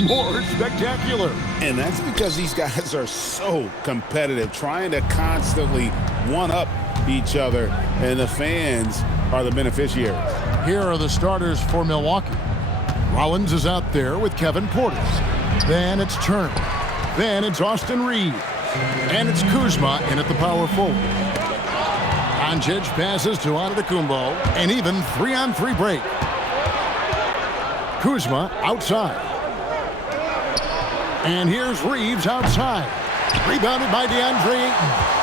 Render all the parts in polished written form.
more spectacular. And that's because these guys are so competitive, trying to constantly one-up each other, and the fans are the beneficiaries. Here are the starters for Milwaukee. Rollins is out there with Kevin Portis. Then it's Turner. Then it's Austin Reeves. And it's Kuzma in at the power forward. Doncic passes to Antetokounmpo, and even 3-on-3 break. Kuzma outside. And here's Reeves outside. Rebounded by DeAndre Ayton.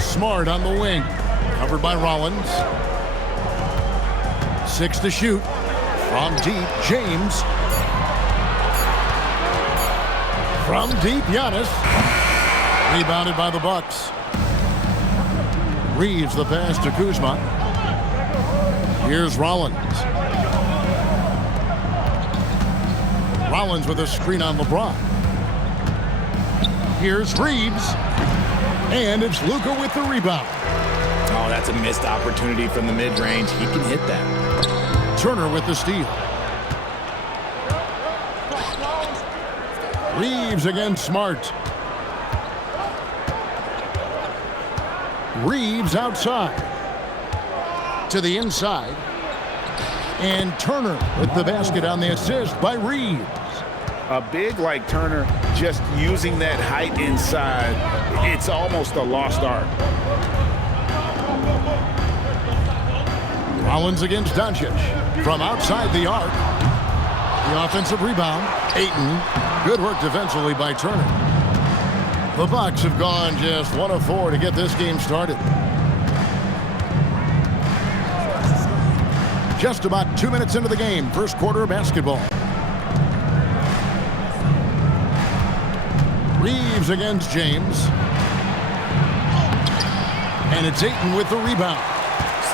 Smart on the wing. Covered by Rollins. 6 to shoot. From deep, James. From deep, Giannis. Rebounded by the Bucks. Reeves the pass to Kuzma. Here's Rollins. Rollins with a screen on LeBron. Here's Reeves. And it's Luka with the rebound. Oh, that's a missed opportunity from the mid-range. He can hit that. Turner with the steal. Reeves against Smart. Reeves outside. To the inside. And Turner with the basket on the assist by Reeves. A big like Turner, just using that height inside, it's almost a lost art. Rollins against Doncic. From outside the arc. The offensive rebound. Ayton. Good work defensively by Turner. The Bucks have gone just 1 of 4 to get this game started. Just about 2 minutes into the game. First quarter of basketball. Reeves against James. And it's Ayton with the rebound.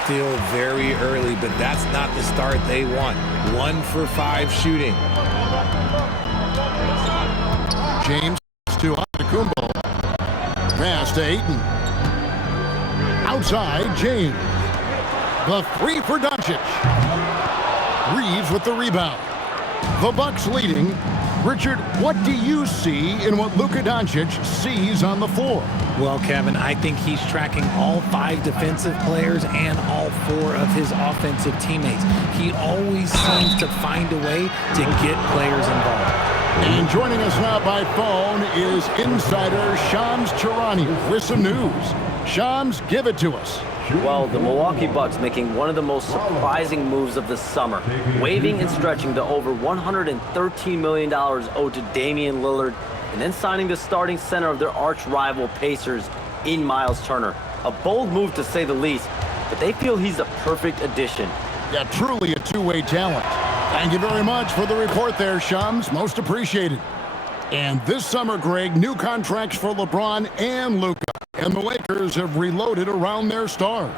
Still very early, but that's not the start they want. 1 for 5 shooting. James to Antetokounmpo. Pass to Ayton. Outside, James. The 3 for Doncic. Reeves with the rebound. The Bucks leading. Richard, what do you see in what Luka Doncic sees on the floor? Well, Kevin, I think he's tracking all 5 defensive players and all 4 of his offensive teammates. He always seems to find a way to get players involved. And joining us now by phone is insider Shams Charania with some news. Shams, give it to us. Well, the Milwaukee Bucks making one of the most surprising moves of the summer, waiving and stretching the over $113 million owed to Damian Lillard, and then signing the starting center of their arch rival Pacers in Miles Turner. A bold move to say the least, but they feel he's a perfect addition. Yeah, truly a two-way talent. Thank you very much for the report there, Shams. Most appreciated. And this summer, Greg, new contracts for LeBron and Luka. And the Lakers have reloaded around their stars.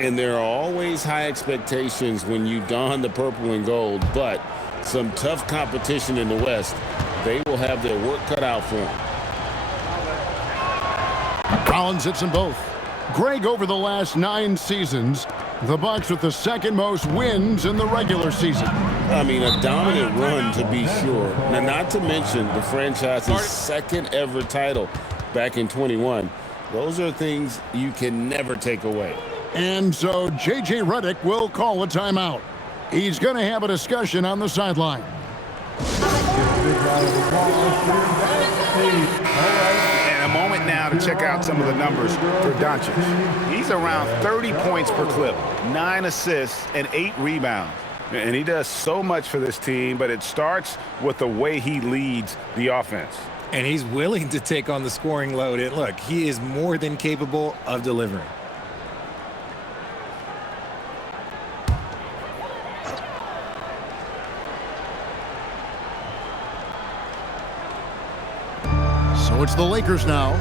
And there are always high expectations when you don the purple and gold, but some tough competition in the West. They will have their work cut out for them. Rollins hits them both. Greg, over the last 9 seasons, the Bucks with the 2nd most wins in the regular season. I mean, a dominant run to be sure. Now, not to mention the franchise's 2nd ever title back in 21. Those are things you can never take away. And so J.J. Redick will call a timeout. He's going to have a discussion on the sideline. And a moment now to check out some of the numbers for Doncic. He's around 30 points per clip, 9 assists, and 8 rebounds. And he does so much for this team, but it starts with the way he leads the offense. And he's willing to take on the scoring load. And look, he is more than capable of delivering. So it's the Lakers now,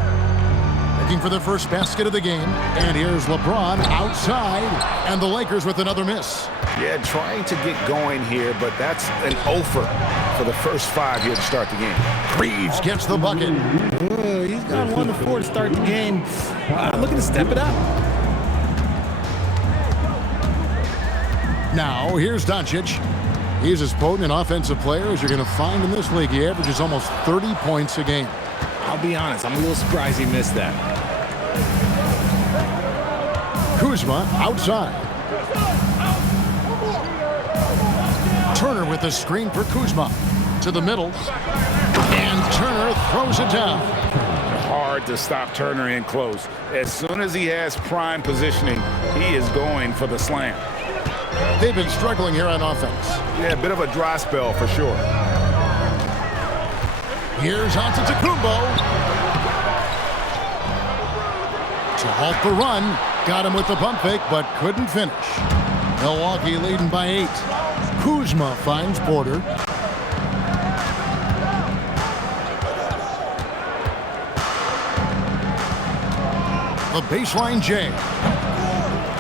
looking for their first basket of the game. And here's LeBron outside, and the Lakers with another miss. Yeah, trying to get going here, but that's an offer for the first 5 here to start the game. Reeves gets the bucket. He's got 1 to 4 to start the game. Looking to step it up. Now, here's Doncic. He's as potent an offensive player as you're going to find in this league. He averages almost 30 points a game. I'll be honest, I'm a little surprised he missed that. Kuzma outside. Turner with the screen for Kuzma. To the middle. And Turner throws it down. Hard to stop Turner in close. As soon as he has prime positioning, he is going for the slam. They've been struggling here on offense. Yeah, a bit of a dry spell for sure. Here's Antetokounmpo. To halt the run. Got him with the pump fake, but couldn't finish. Milwaukee leading by 8. Kuzma finds Porter. The baseline J.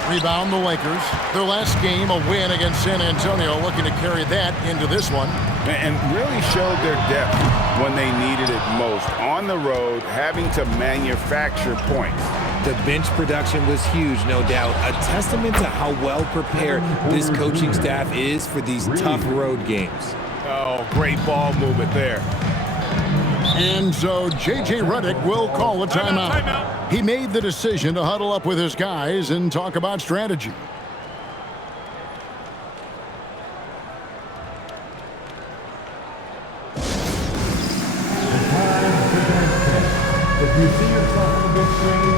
Rebound the Lakers. Their last game, a win against San Antonio, looking to carry that into this one. And really showed their depth when they needed it most. On the road, having to manufacture points. The bench production was huge, no doubt. A testament to how well prepared this coaching staff is for these tough road games. Oh, great ball movement there. And so J.J. Redick will call a timeout. He made the decision to huddle up with his guys and talk about strategy. If you see yourself on the big screen,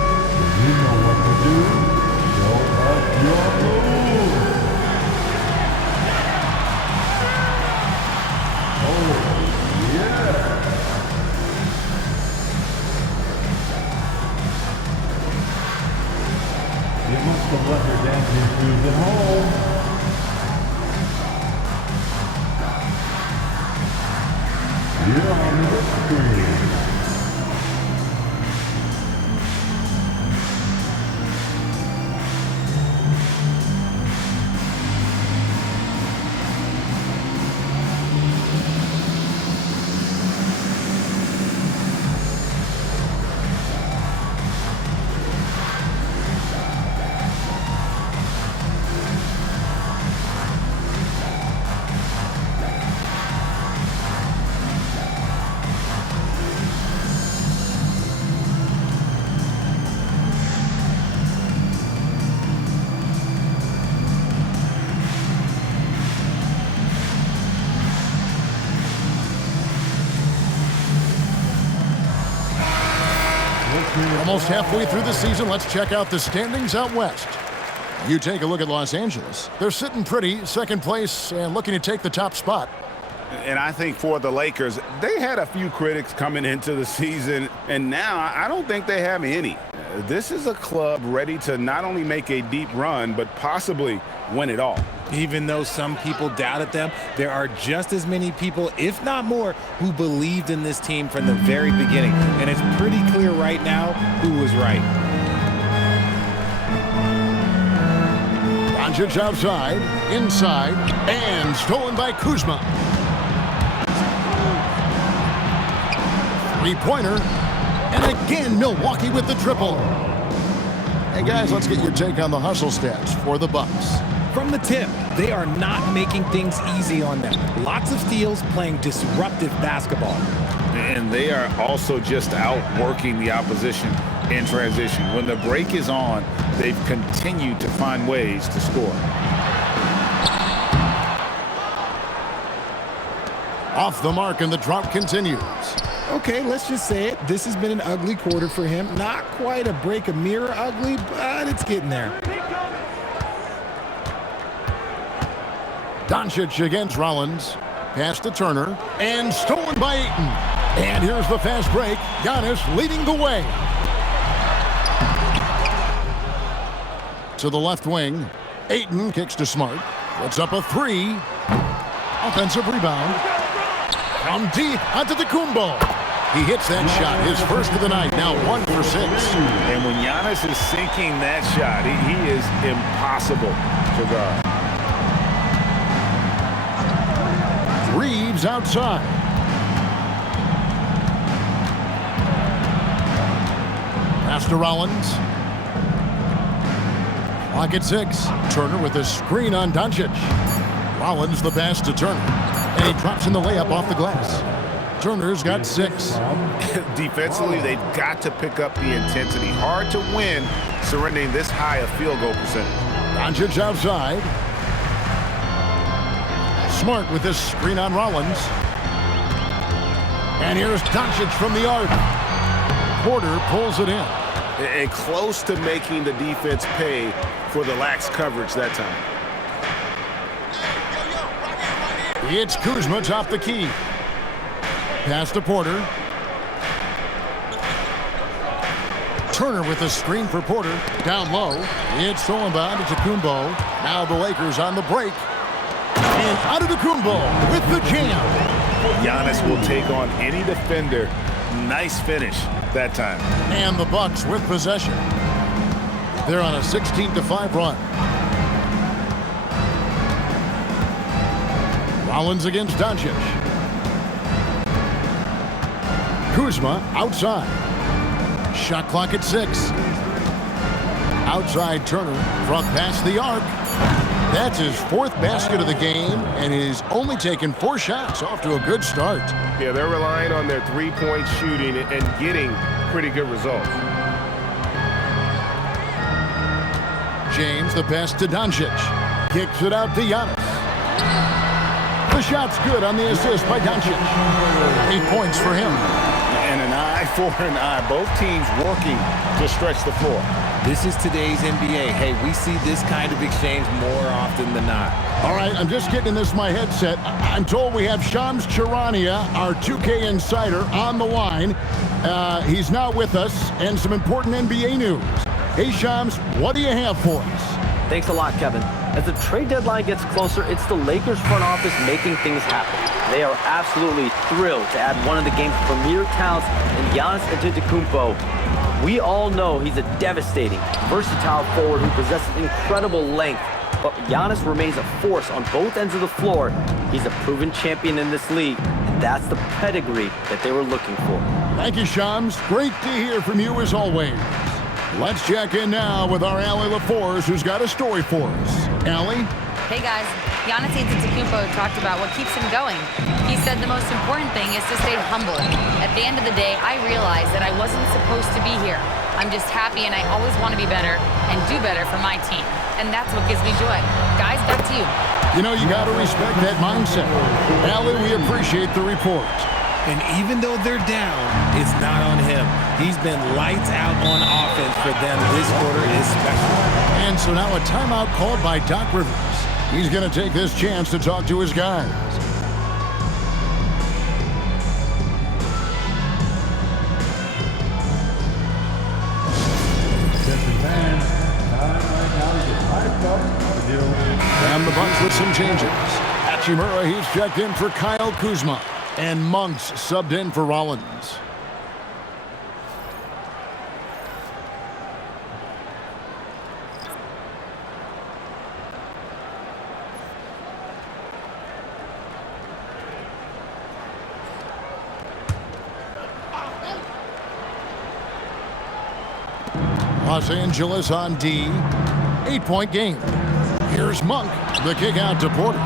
you know what to do. Show us your move. Oh, yeah. You must have left your dancing shoes at home. You're on the screen. Almost halfway through the season, let's check out the standings out west. You take a look at Los Angeles. They're sitting pretty, second place, and looking to take the top spot. And I think for the Lakers, they had a few critics coming into the season, and now I don't think they have any. This is a club ready to not only make a deep run, but possibly win it all. Even though some people doubted them, there are just as many people, if not more, who believed in this team from the very beginning. And it's pretty clear right now who was right. Doncic outside, inside, and stolen by Kuzma. Three-pointer, and again Milwaukee with the triple. Hey guys, let's get your take on the hustle stats for the Bucks. From the tip, they are not making things easy on them. Lots of steals, playing disruptive basketball. And they are also just outworking the opposition in transition. When the break is on, they've continued to find ways to score. Off the mark, and the drought continues. Okay, let's just say it. This has been an ugly quarter for him. Not quite a break a mirror ugly, but it's getting there. Doncic against Rollins. Pass to Turner. And stolen by Ayton. And here's the fast break. Giannis leading the way. To the left wing. Ayton kicks to Smart. Puts up a three. Offensive rebound. From deep onto the Antetokounmpo. He hits that shot, his first of the night, now 1 for 6. And when Giannis is sinking that shot, he is impossible to guard. Reeves outside. Pass to Rollins. Clock at 6. Turner with a screen on Doncic. Rollins the pass to Turner. And he drops in the layup off the glass. Turner's got 6. Defensively, they've got to pick up the intensity. Hard to win surrendering this high a field goal percentage. Doncic outside. Smart with this screen on Rollins. And here's Doncic from the arc. Porter pulls it in. And close to making the defense pay for the lax coverage that time. It's Kuzma top the key. Pass to Porter. Turner with a screen for Porter. Down low. It's stolen by Antetokounmpo. Now the Lakers on the break. And Antetokounmpo with the jam. Giannis will take on any defender. Nice finish that time. And the Bucks with possession. They're on a 16-5 run. Rollins against Doncic. Kuzma outside. Shot clock at 6. Outside Turner. Front past the arc. That's his 4th basket of the game, and he's only taken 4 shots. Off to a good start. Yeah, they're relying on their three-point shooting and getting pretty good results. James the pass to Doncic. Kicks it out to Giannis. The shot's good on the assist by Doncic. 8 points for him. And an eye for an eye. Both teams working to stretch the floor. This is today's NBA. Hey, we see this kind of exchange more often than not. All right, I'm just getting this in my headset. I'm told we have Shams Charania, our 2K insider, on the line. He's now with us, and some important NBA news. Hey, Shams, what do you have for us? Thanks a lot, Kevin. As the trade deadline gets closer, it's the Lakers front office making things happen. They are absolutely thrilled to add one of the game's premier talents in Giannis Antetokounmpo. We all know he's a devastating, versatile forward who possesses incredible length, but Giannis remains a force on both ends of the floor. He's a proven champion in this league, and that's the pedigree that they were looking for. Thank you, Shams. Great to hear from you as always. Let's check in now with our Allie LaForce, who's got a story for us. Allie? Hey guys, Giannis Antetokounmpo talked about what keeps him going. He said the most important thing is to stay humble. At the end of the day, I realized that I wasn't supposed to be here. I'm just happy and I always want to be better and do better for my team. And that's what gives me joy. Guys, back to you. You know, you got to respect that mindset. Allie, we appreciate the report. And even though they're down, it's not on him. He's been lights out on offense for them this quarter especially. And so now a timeout called by Doc Rivers. He's going to take this chance to talk to his guys. And the Bucks with some changes. Hachimura, he's checked in for Kyle Kuzma. And Monks subbed in for Rollins. Los Angeles on D. 8-point game. Here's Monk. The kick out to Porter.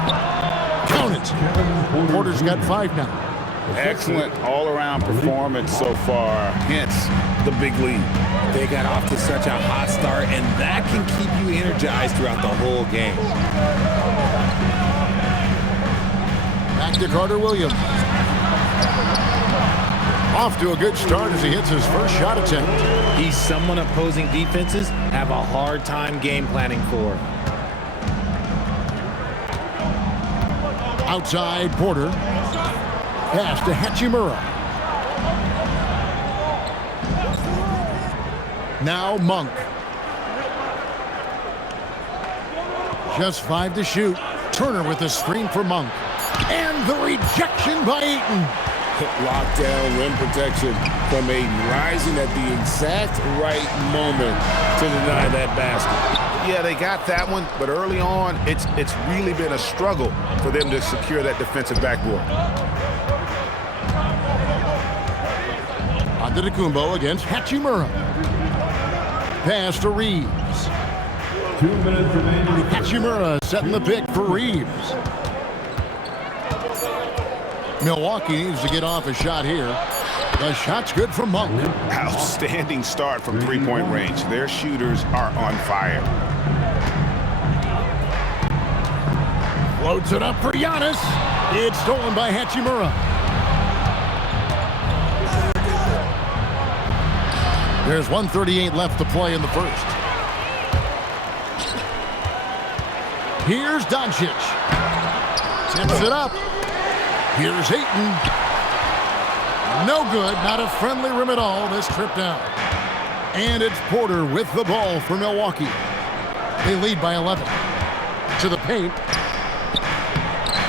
Count it. Porter's got 5 now. Excellent all-around performance so far, hence the big lead. They got off to such a hot start, and that can keep you energized throughout the whole game. Back to Carter-Williams. Off to a good start as he hits his first shot attempt. He's someone opposing defenses have a hard time game planning for. Outside Porter. Pass to Hachimura. Now Monk. Just 5 to shoot. Turner with a screen for Monk. And the rejection by Ayton. Lockdown rim protection from Ayton, rising at the exact right moment to deny that basket. Yeah, they got that one, but early on, it's really been a struggle for them to secure that defensive backboard. Antetokounmpo against Hachimura. Pass to Reeves. 2 minutes remaining. Hachimura setting the pick for Reeves. Milwaukee needs to get off a shot here. The shot's good from Monk. Outstanding start from three-point range. Their shooters are on fire. Floats it up for Giannis. It's stolen by Hachimura. There's 1:38 left to play in the first. Here's Doncic. Tips it up. Here's Ayton. No good. Not a friendly rim at all. This trip down. And it's Porter with the ball for Milwaukee. They lead by 11. To the paint.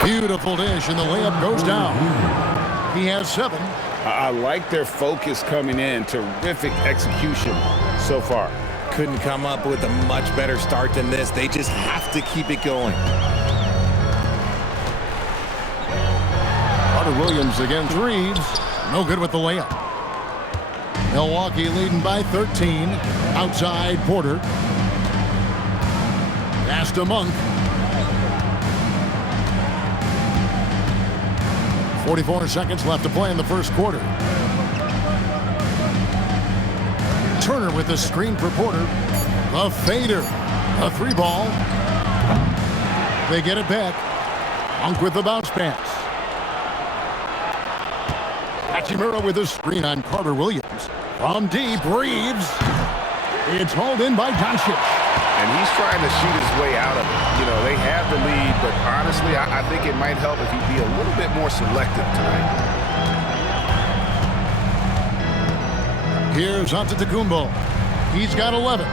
Beautiful dish, and the layup goes down. He has 7. I like their focus coming in. Terrific execution so far. Couldn't come up with a much better start than this. They just have to keep it going. Carter-Williams against Reeves. No good with the layup. Milwaukee leading by 13. Outside Porter. Pass to Monk. 44 seconds left to play in the first quarter. Turner with the screen for Porter. A fader. A 3-ball. They get it back. Monk with the bounce pass. Hachimura with a screen on Carter-Williams. From deep, Reeves. It's hauled in by Doncic. And he's trying to shoot his way out of it. You know, they have the lead, but honestly, I think it might help if he'd be a little bit more selective tonight. Here's Antetokounmpo. He's got 11.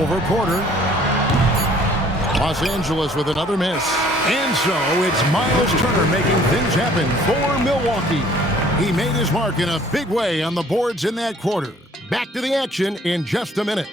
Over Porter. Los Angeles with another miss. And so it's Miles Turner making things happen for Milwaukee. He made his mark in a big way on the boards in that quarter. Back to the action in just a minute.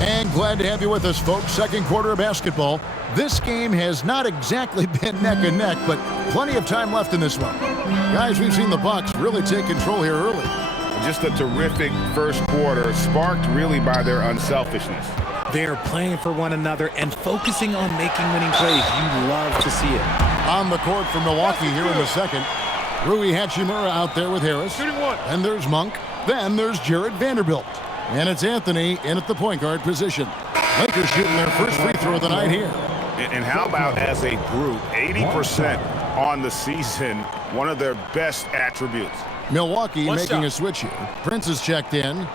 And glad to have you with us, folks. Second quarter of basketball. This game has not exactly been neck and neck, but plenty of time left in this one. Guys, we've seen the Bucks really take control here early. Just a terrific first quarter, sparked really by their unselfishness. They're playing for one another and focusing on making winning plays. You love to see it. On the court for Milwaukee here in the second. Rui Hachimura out there with Harris. And there's Monk. Then there's Jared Vanderbilt. And it's Anthony in at the point guard position. Lakers shooting their first free throw of the night here. And how about as a group, 80% on the season, one of their best attributes. Milwaukee making a switch here. Prince is checked in.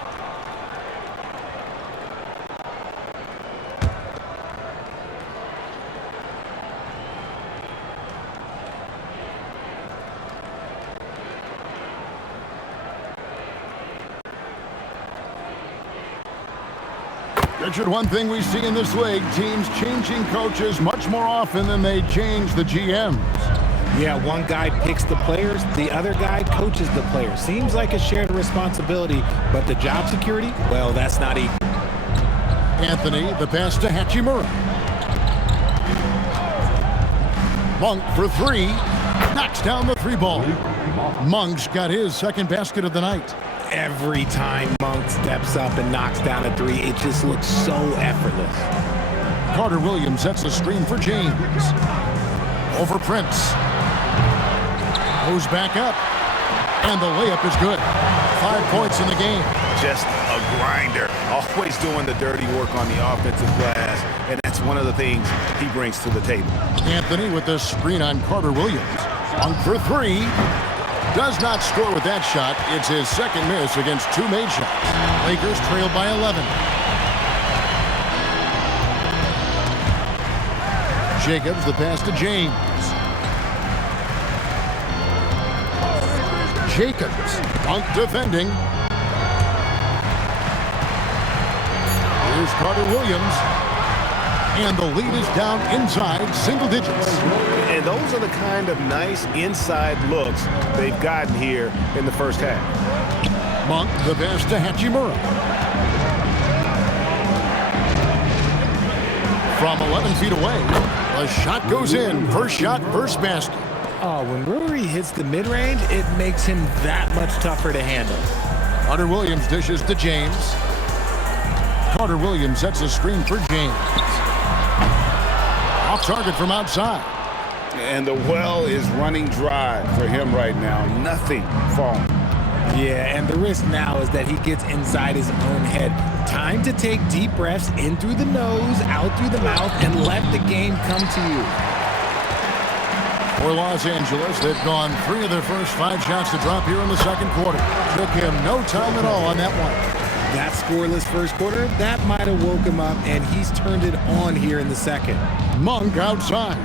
Richard, one thing we see in this league, teams changing coaches much more often than they change the GMs. Yeah, one guy picks the players, the other guy coaches the players. Seems like a shared responsibility, but the job security, well, that's not equal. Anthony, the pass to Hachimura. Monk for 3. Knocks down the 3-ball. Monk's got his second basket of the night. Every time Monk steps up and knocks down a 3, it just looks so effortless. Carter-Williams sets the screen for James. Over Prince. Goes back up. And the layup is good. 5 points in the game. Just a grinder. Always doing the dirty work on the offensive glass. And that's one of the things he brings to the table. Anthony with the screen on Carter-Williams. Monk for 3. Does not score with that shot. It's his second miss against 2 made shots. Lakers trail by 11. Jacobs the pass to James. Jacobs. Monk defending. Here's Carter-Williams. And the lead is down inside single digits. And those are the kind of nice inside looks they've gotten here in the first half. Monk the pass to Hachimura. From 11 feet away, the shot goes in. First shot, first basket. Oh, when Rory hits the mid-range, it makes him that much tougher to handle. Carter-Williams dishes to James. Carter-Williams sets a screen for James. Off target from outside. And the well is running dry for him right now. Nothing falling. Yeah, and the risk now is that he gets inside his own head. Time to take deep breaths in through the nose, out through the mouth, and let the game come to you. For Los Angeles, they've gone 3 of their first 5 shots to drop here in the second quarter. Took him no time at all on that one. That scoreless first quarter, that might have woke him up, and he's turned it on here in the second. Monk outside.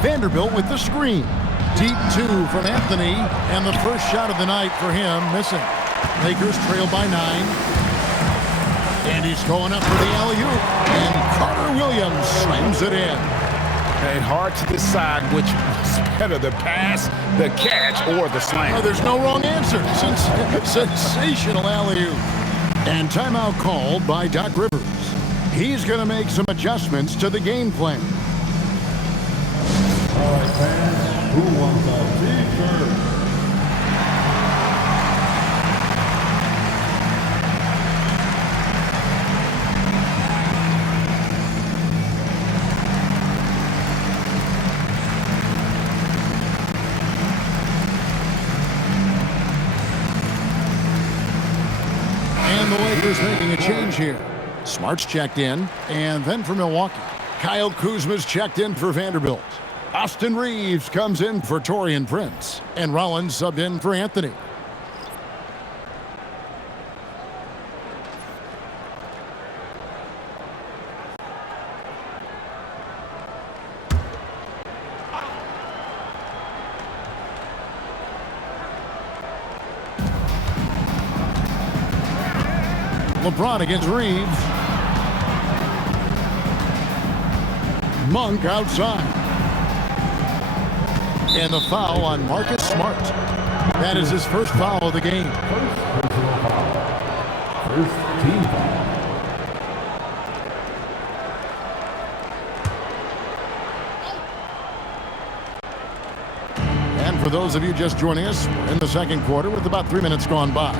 Vanderbilt with the screen. Deep 2 from Anthony, and the first shot of the night for him, missing. Lakers trail by 9. And he's going up for the alley-oop, and Carter-Williams slams it in. And hard to decide which was better, the pass, the catch, or the slam. Oh, there's no wrong answer. Sensational alley-oop. And timeout called by Doc Rivers. He's going to make some adjustments to the game plan. All right, fans, who wants a t-shirt? And the Lakers making a change here. Smart's checked in, and then for Milwaukee, Kyle Kuzma's checked in for Vanderbilt. Austin Reeves comes in for Taurean Prince, and Rollins subbed in for Anthony. LeBron against Reeves. Monk outside. And the foul on Marcus Smart. That is his first foul of the game. First personal foul. First team foul. And for those of you just joining us, we're in the second quarter with about 3 minutes gone by.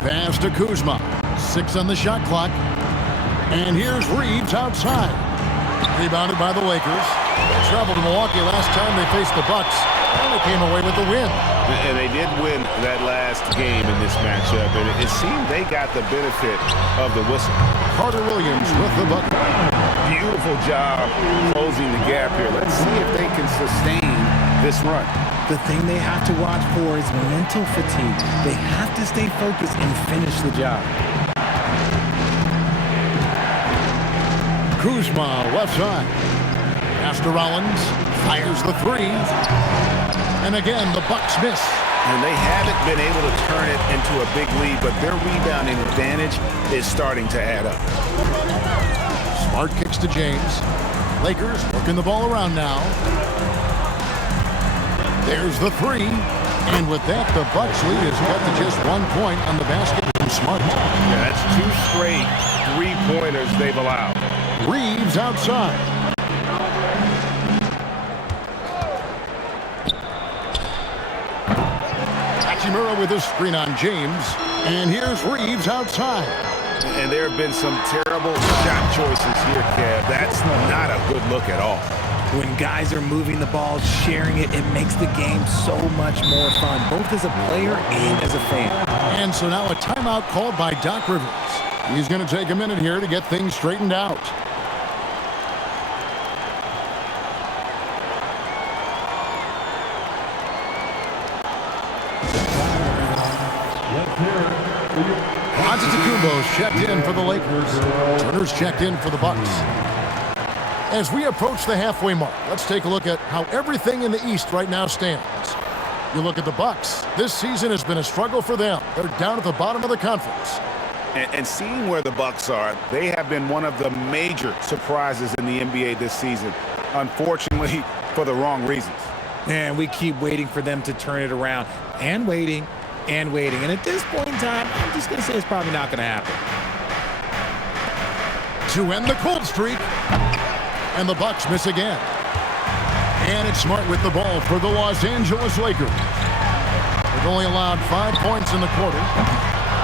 Pass to Kuzma. 6 on the shot clock. And here's Reeves outside. Rebounded by the Lakers. They traveled to Milwaukee last time they faced the Bucks, and they came away with the win. And they did win that last game in this matchup, and it seemed they got the benefit of the whistle. Carter-Williams with the bucket. Beautiful job closing the gap here. Let's see if they can sustain this run. The thing they have to watch for is mental fatigue. They have to stay focused and finish the job. Kuzma left side. Pass to Rollins. Fires the 3. And again, the Bucks miss. And they haven't been able to turn it into a big lead, but their rebounding advantage is starting to add up. Smart kicks to James. Lakers working the ball around now. There's the 3. And with that, the Bucks lead is cut to just 1 point on the basket from Smart. Yeah, that's 2 straight 3-pointers they've allowed. Reeves outside. Hachimura with a screen on James. And here's Reeves outside. And there have been some terrible shot choices here, Kev. That's not a good look at all. When guys are moving the ball, sharing it, it makes the game so much more fun, both as a player and as a fan. And so now a timeout called by Doc Rivers. He's going to take a minute here to get things straightened out. Antetokounmpo's checked in for the Lakers. Turner's checked in for the Bucks. As we approach the halfway mark, let's take a look at how everything in the East right now stands. You look at the Bucks. This season has been a struggle for them. They're down at the bottom of the conference. And seeing where the Bucks are, they have been one of the major surprises in the NBA this season. Unfortunately, for the wrong reasons. And we keep waiting for them to turn it around. And waiting, and waiting. And at this point in time, I'm just going to say it's probably not going to happen. To end the cold streak. And the Bucks miss again. And it's Smart with the ball for the Los Angeles Lakers. They've only allowed 5 points in the quarter.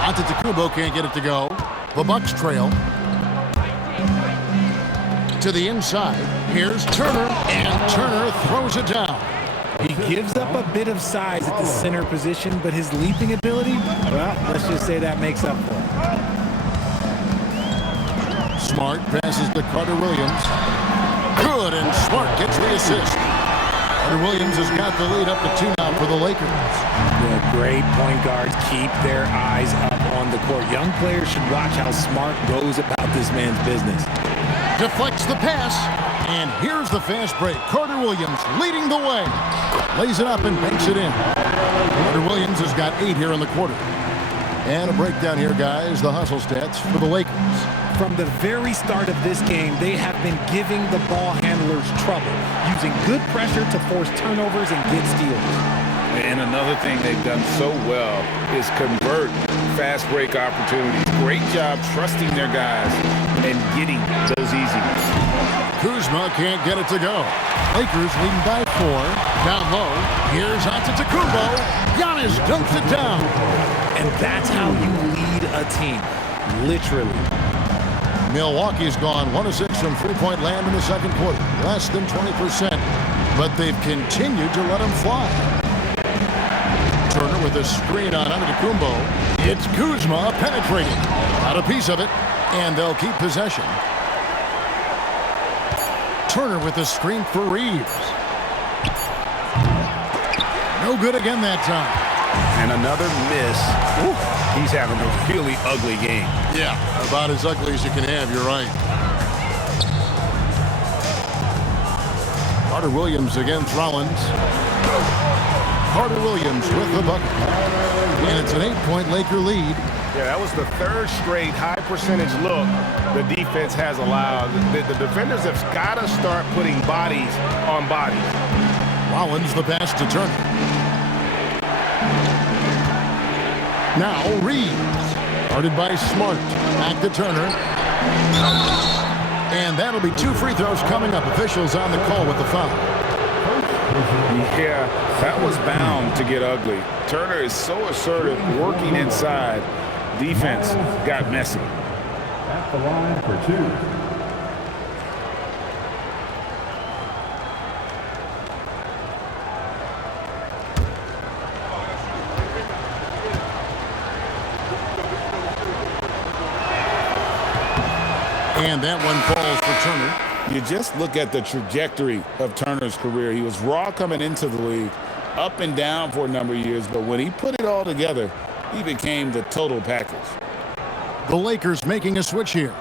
Antetokounmpo can't get it to go. The Bucks trail. To the inside. Here's Turner. And Turner throws it down. He gives up a bit of size at the center position, but his leaping ability, well, let's just say that makes up for it. Smart passes to Carter-Williams. Good, and Smart gets the assist. Carter-Williams has got the lead up to 2 now for the Lakers. The great point guards keep their eyes up on the court. Young players should watch how Smart goes about this man's business. Deflects the pass, and here's the fast break. Carter-Williams leading the way. Lays it up and banks it in. Carter-Williams has got 8 here in the quarter. And a breakdown here, guys, the hustle stats for the Lakers. From the very start of this game, they have been giving the ball handlers trouble, using good pressure to force turnovers and get steals. And another thing they've done so well is convert fast break opportunities. Great job trusting their guys and getting those easy ones. Kuzma can't get it to go. Lakers leading by 4. Down low. Here's Antetokounmpo. Giannis dunks it down. And that's how you lead a team. Literally. Milwaukee's gone 1 of 6 from three-point land in the second quarter. Less than 20%. But they've continued to let them fly. Turner with a screen on Antetokounmpo. It's Kuzma penetrating. Got a piece of it. And they'll keep possession. Turner with a screen for Reeves. No good again that time. And another miss. Ooh, he's having a really ugly game. Yeah, about as ugly as you can have, you're right. Carter-Williams against Rollins. Carter-Williams with the bucket. And it's an 8-point Laker lead. Yeah, that was the 3rd straight high percentage look the defense has allowed. The defenders have got to start putting bodies on bodies. Rollins the pass to Turner. Now Reeves. Guarded by Smart. Back to Turner. And that'll be 2 free throws coming up. Officials on the call with the foul. Yeah, that was bound to get ugly. Turner is so assertive, working inside. Defense got messy. At the line for 2. And that one falls for Turner. You just look at the trajectory of Turner's career. He was raw coming into the league, up and down for a number of years, but when he put it all together, he became the total package. The Lakers making a switch here.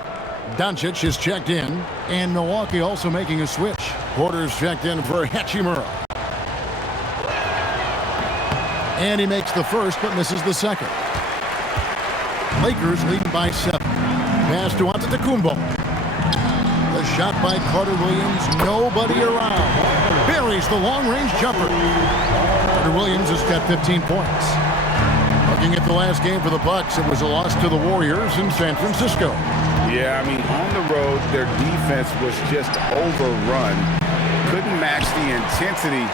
Doncic is checked in, and Milwaukee also making a switch. Porter's checked in for Hachimura. And he makes the first, but misses the second. Lakers leading by 7. Pass to Antetokounmpo. The shot by Carter-Williams. Nobody around. Buries the long-range jumper. Carter-Williams has got 15 points. Looking at the last game for the Bucks, it was a loss to the Warriors in San Francisco. Yeah, I mean, on the road, their defense was just overrun. Couldn't match the intensity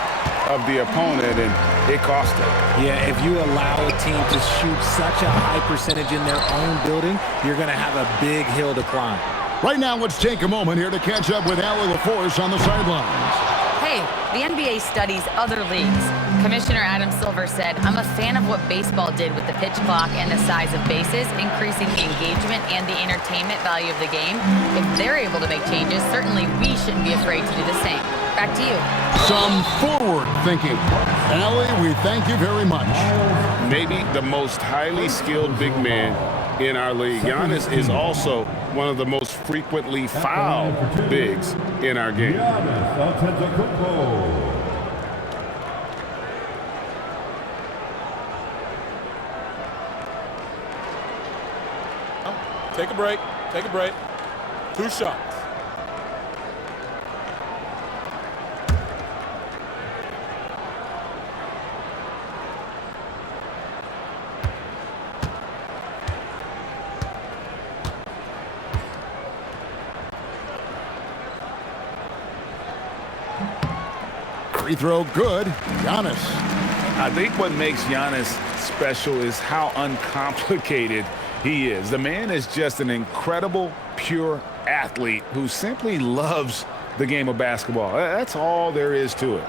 of the opponent, and it cost them. Yeah, if you allow a team to shoot such a high percentage in their own building, you're going to have a big hill to climb. Right now, let's take a moment here to catch up with Allie LaForce on the sidelines. Hey, the NBA studies other leagues. Commissioner Adam Silver said, I'm a fan of what baseball did with the pitch clock and the size of bases, increasing the engagement and the entertainment value of the game. If they're able to make changes, certainly we shouldn't be afraid to do the same. Back to you. Some forward thinking. Allie, we thank you very much. Maybe the most highly skilled big man in our league. Giannis is also one of the most frequently fouled bigs in our game. Take a break. Take a break. 2 shots. Free throw good. Giannis. I think what makes Giannis special is how uncomplicated he is. The man is just an incredible, pure athlete who simply loves the game of basketball. That's all there is to it.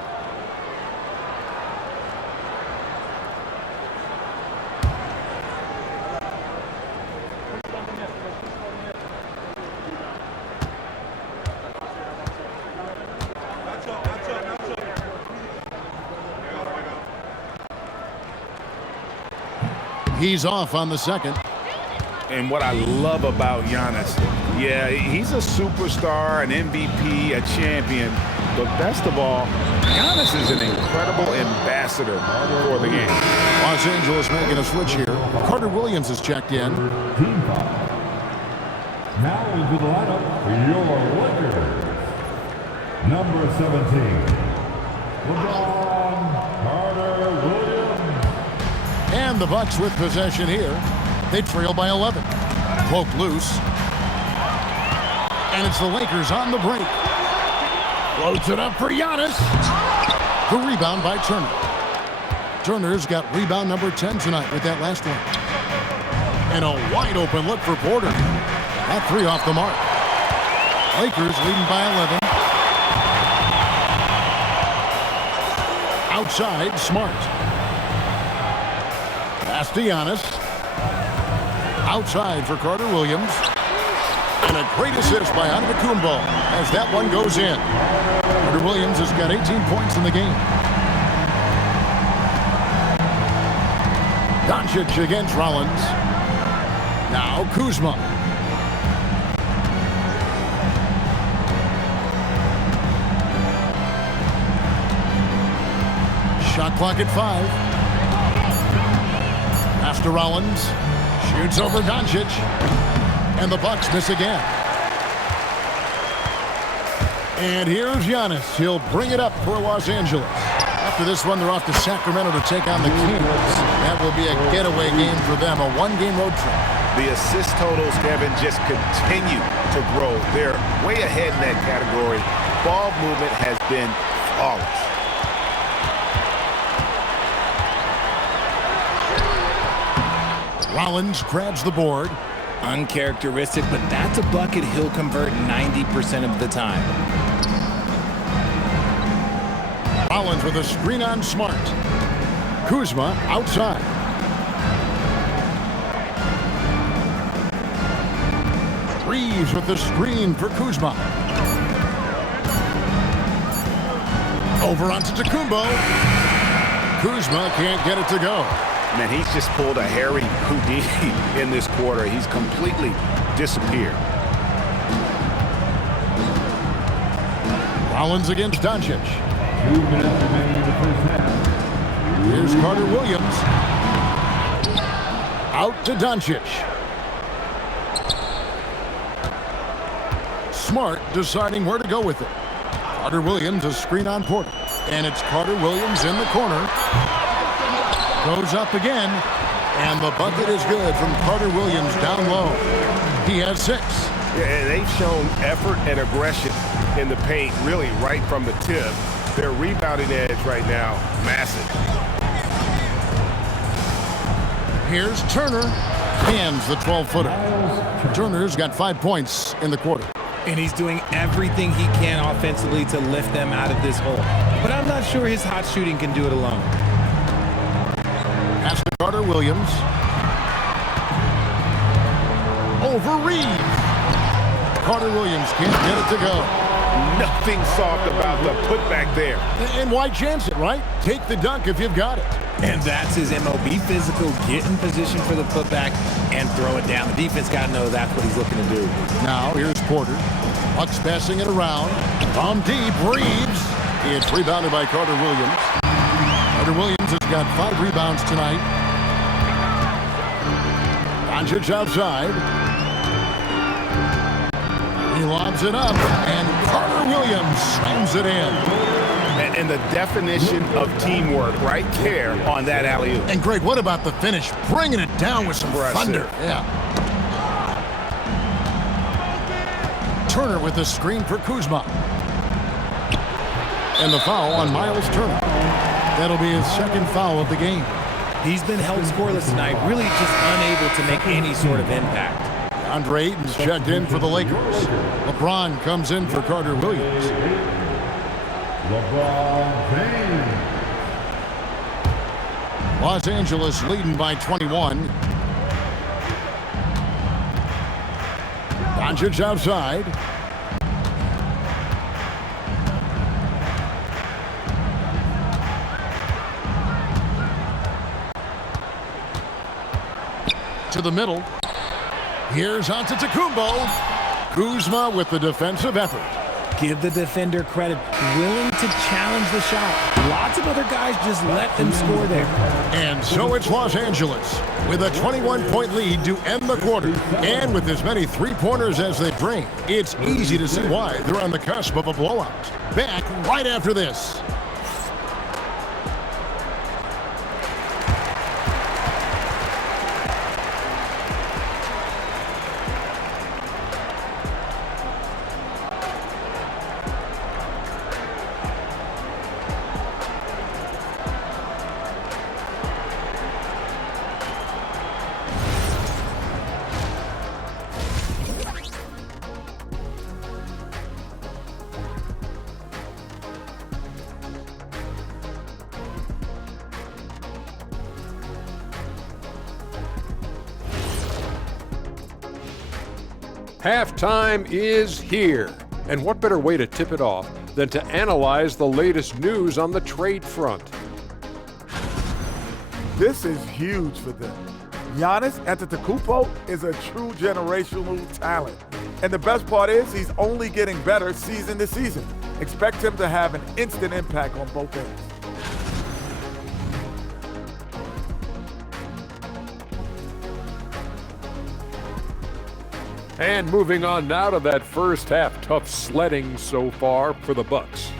He's off on the second. And what I love about Giannis, yeah, he's a superstar, an MVP, a champion, but best of all, Giannis is an incredible ambassador for the game. Los Angeles making a switch here. Carter-Williams has checked in. Team foul. Now into the lineup for your Lakers. Number 17, KeBron Carter-Williams. And the Bucks with possession here. They trail by 11. Cloak loose. And it's the Lakers on the break. Floats it up for Giannis. The rebound by Turner. Turner's got rebound number 10 tonight with that last one. And a wide open look for Porter. That 3 off the mark. Lakers leading by 11. Outside, Smart. Pass to Giannis. Outside for Carter-Williams. And a great assist by Antetokounmpo as that one goes in. Carter-Williams has got 18 points in the game. Doncic against Rollins. Now Kuzma. Shot clock at 5. Pass to Rollins. Shoots over Doncic. And the Bucks miss again. And here's Giannis. He'll bring it up for Los Angeles. After this one, they're off to Sacramento to take on the Kings. That will be a getaway game for them, a one-game road trip. The assist totals, Kevin, just continue to grow. They're way ahead in that category. Ball movement has been flawless. Rollins grabs the board. Uncharacteristic, but that's a bucket he'll convert 90% of the time. Rollins with a screen on Smart. Kuzma outside. Reeves with the screen for Kuzma. Over onto Antetokounmpo. Kuzma can't get it to go. Man, he's just pulled a Harry Houdini in this quarter. He's completely disappeared. Rollins against Doncic. 2 minutes remaining in the first half. Here's Carter-Williams. Out to Doncic. Smart deciding where to go with it. Carter-Williams a screen on Porter. And it's Carter-Williams in the corner. Goes up again, and the bucket is good from Carter-Williams down low. He has 6. Yeah, they've shown effort and aggression in the paint, really right from the tip. Their rebounding edge right now, massive. Here's Turner. Hands the 12-footer. Turner's got 5 points in the quarter. And he's doing everything he can offensively to lift them out of this hole. But I'm not sure his hot shooting can do it alone. Pass to Carter-Williams. Over Reeves. Carter-Williams can't get it to go. Nothing soft about the putback there. And why chance it, right? Take the dunk if you've got it. And that's his MO. Be physical, get in position for the putback, and throw it down. The defense got to know that's what he's looking to do. Now here's Porter. Bucks passing it around. From deep, Reeves. It's rebounded by Carter-Williams. Carter-Williams has got 5 rebounds tonight. Doncic outside. He lobs it up, and Carter-Williams slams it in. And the definition of teamwork right there on that alley-oop. And Greg, what about the finish? Bringing it down with some thunder. Yeah. Turner with the screen for Kuzma. And the foul on Miles Turner. That'll be his second foul of the game. He's been held scoreless tonight, really just unable to make any sort of impact. Andre Ayton's checked in for the Lakers. LeBron comes in for Carter-Williams. LeBron James. Los Angeles leading by 21. Doncic outside. To the middle. Here's Antetokounmpo. Kuzma with the defensive effort. Give the defender credit. Willing to challenge the shot. Lots of other guys just let them score there. And so it's Los Angeles with a 21-point lead to end the quarter. And with as many three-pointers as they bring, it's easy to see why they're on the cusp of a blowout. Back right after this. Halftime is here, and what better way to tip it off than to analyze the latest news on the trade front. This is huge for them. Giannis Antetokounmpo is a true generational talent. And the best part is he's only getting better season to season. Expect him to have an instant impact on both ends. And moving on now to that first half, tough sledding so far for the Bucks.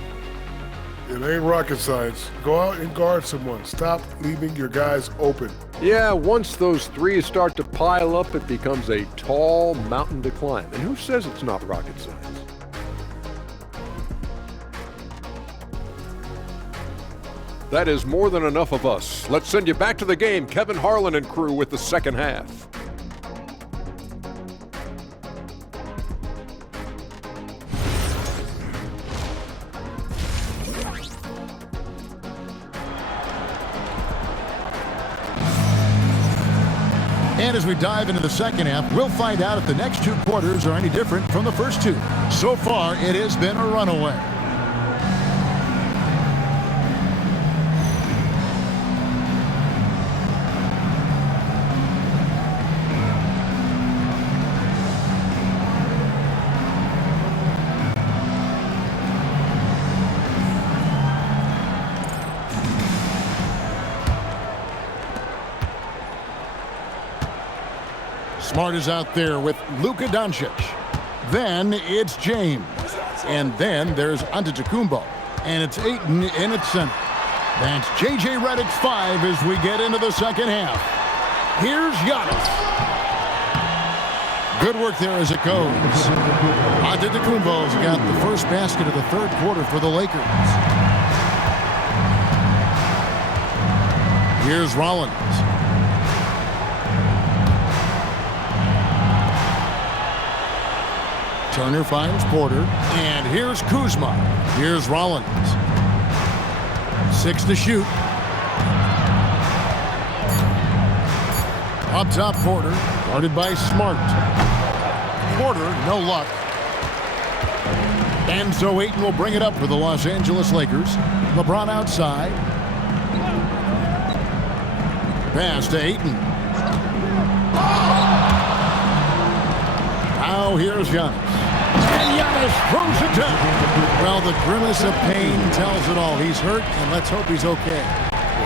It ain't rocket science. Go out and guard someone. Stop leaving your guys open. Yeah, once those threes start to pile up, it becomes a tall mountain to climb. And who says it's not rocket science? That is more than enough of us. Let's send you back to the game. Kevin Harlan and crew with the second half. And as we dive into the second half, we'll find out if the next 2 quarters are any different from the first 2. So far, it has been a runaway. Smart is out there with Luka Doncic. Then it's James. And then there's Antetokounmpo. And it's Ayton in its center. That's J.J. Redick's 5 as we get into the second half. Here's Giannis. Good work there as it goes. Antetokounmpo's got the first basket of the third quarter for the Lakers. Here's Rollins. Turner finds Porter, and here's Kuzma. Here's Rollins. 6 to shoot. Up top, Porter, guarded by Smart. Porter, no luck. And so Ayton will bring it up for the Los Angeles Lakers. LeBron outside. Pass to Ayton. Now here's Giannis. And Giannis throws it down. Well, the grimace of pain tells it all. He's hurt, and let's hope he's okay.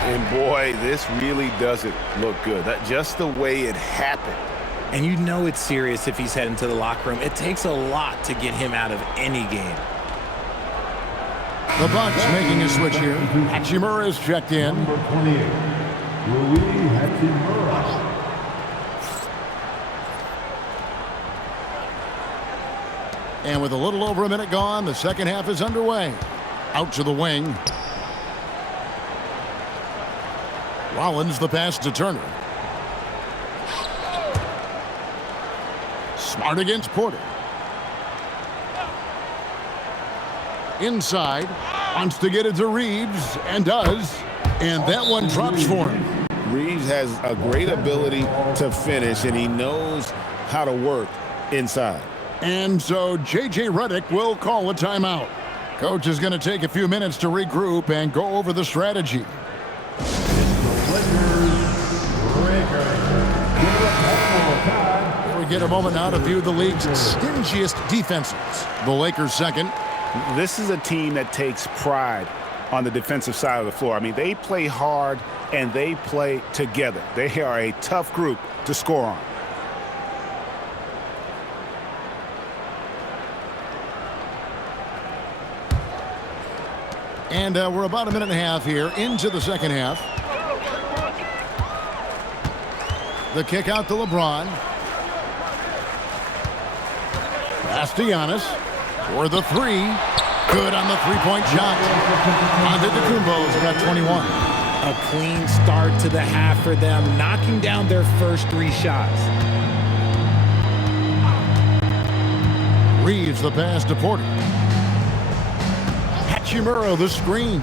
And boy, this really doesn't look good. That's just the way it happened. And you know it's serious if he's heading to the locker room. It takes a lot to get him out of any game. The Bucks making a switch here. Hachimura is checked in. Number 28, Rui Hachimura. And with a little over a minute gone, the second half is underway. Out to the wing. Rollins the pass to Turner. Smart against Porter. Inside. Wants to get it to Reeves, and does. And that one drops for him. Reeves has a great ability to finish, and he knows how to work inside. And so J.J. Redick will call a timeout. Coach is going to take a few minutes to regroup and go over the strategy. We get a moment now to view the league's stingiest defenses. The Lakers second. This is a team that takes pride on the defensive side of the floor. I mean, they play hard and they play together. They are a tough group to score on. And we're about a minute and a half here into the second half. The kick out to LeBron. Pass to Giannis for the three. Good on the three-point shot. Antetokounmpo's got 21. A clean start to the half for them, knocking down their first three shots. Reeves the pass to Porter. Hachimura the screen.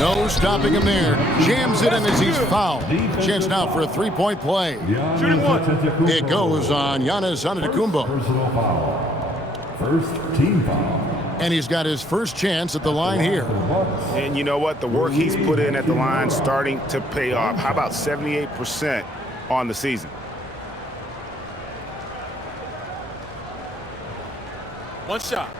No stopping him there. Jams it in as he's fouled. Chance now for a three-point play. Shooting one. It goes on Giannis Antetokounmpo. Personal foul. First team foul. And he's got his first chance at the line here. And you know what? The work he's put in at the line starting to pay off. How about 78% on the season? One shot.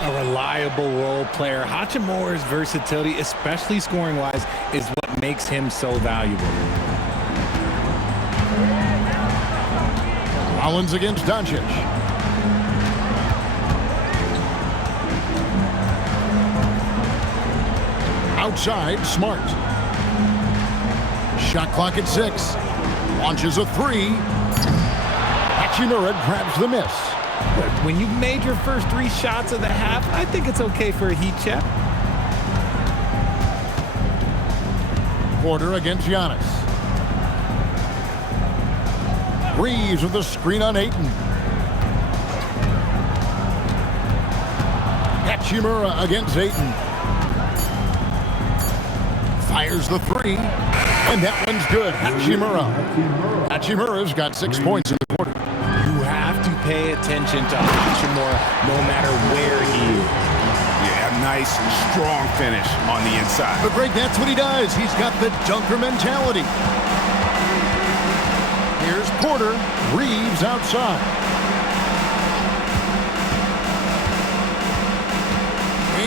A reliable role player. Hachimura's versatility, especially scoring-wise, is what makes him so valuable. Rollins against Doncic. Outside, Smart. Shot clock at 6. Launches a three. Hachimura grabs the miss. When you've made your first three shots of the half, I think it's okay for a heat check. Porter against Giannis. Reeves with the screen on Ayton. Hachimura against Ayton. Fires the three. And that one's good. Hachimura's got 6 points in the quarter. You have to pay attention to Hachimura no matter where he is. Yeah, nice, strong finish on the inside. But Greg, that's what he does. He's got the dunker mentality. Here's Porter. Reeves outside.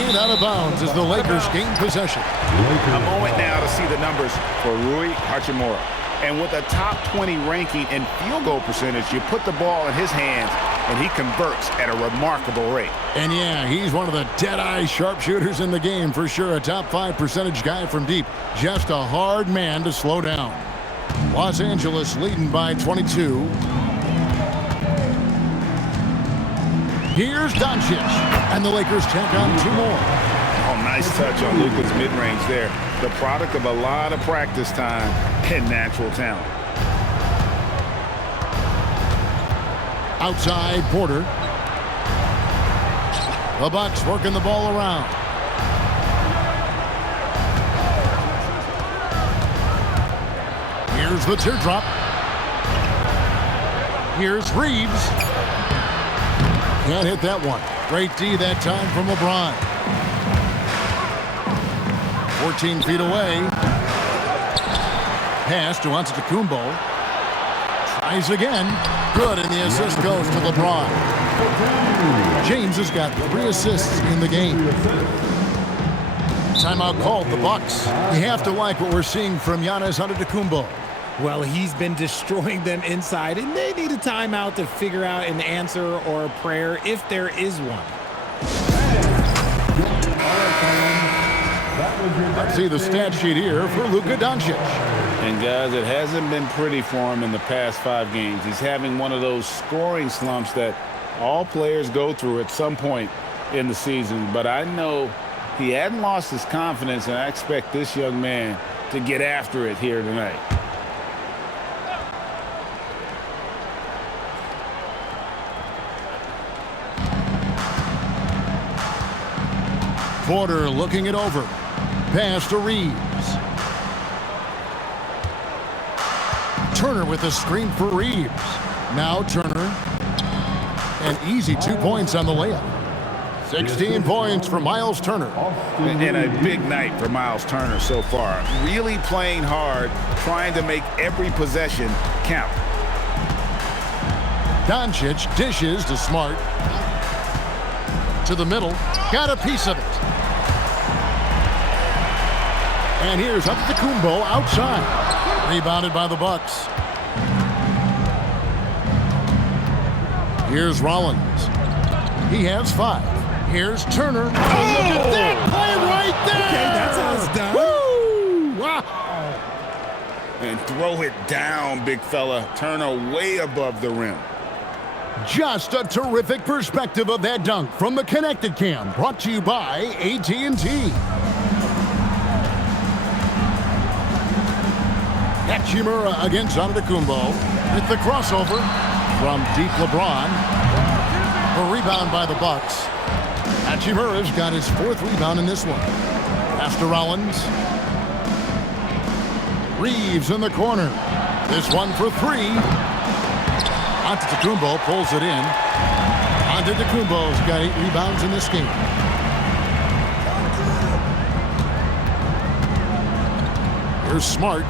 And out of bounds as the Lakers gain possession. A moment now to see the numbers for Rui Hachimura. And with a top 20 ranking in field goal percentage, you put the ball in his hands, and he converts at a remarkable rate. And yeah, he's one of the dead-eye sharpshooters in the game for sure. A top 5 percentage guy from deep. Just a hard man to slow down. Los Angeles leading by 22. Here's Doncic. And the Lakers tack on 2 more. Oh, nice touch on Luka's mid-range there. The product of a lot of practice time and natural talent. Outside, Porter. The Bucks working the ball around. Here's the teardrop. Here's Reeves. Can't hit that one. Great D that time from LeBron. 14 feet away. Pass to Antetokounmpo. Tries again. Good, and the assist goes to LeBron. James has got 3 assists in the game. Timeout called, the Bucks. You have to like what we're seeing from Giannis Antetokounmpo. Well, he's been destroying them inside, and they need a timeout to figure out an answer or a prayer if there is one. Let's see the stat sheet here for Luka Doncic. And guys, it hasn't been pretty for him in the past 5 games. He's having one of those scoring slumps that all players go through at some point in the season. But I know he hadn't lost his confidence, and I expect this young man to get after it here tonight. Porter looking it over. Pass to Reeves. Turner with a screen for Reeves. Now Turner. An easy 2 points on the layup. 16 points for Miles Turner. And a big night for Miles Turner so far. Really playing hard, trying to make every possession count. Doncic dishes to Smart. To the middle. Got a piece of it. And here's Antetokounmpo outside. Rebounded by the Bucks. Here's Rollins. He has 5. Here's Turner. Oh, look at that play right there! Okay, that's how it's done. Woo! Wow! And throw it down, big fella. Turner way above the rim. Just a terrific perspective of that dunk from the Connected Cam, brought to you by AT&T. Hachimura against Antetokounmpo with the crossover from deep LeBron. A rebound by the Bucks. Hachimura's got his 4th rebound in this one. Pass to Rollins. Reeves in the corner. This one for 3. Antetokounmpo pulls it in. Antetokounmpo's got 8 rebounds in this game. Here's Smart.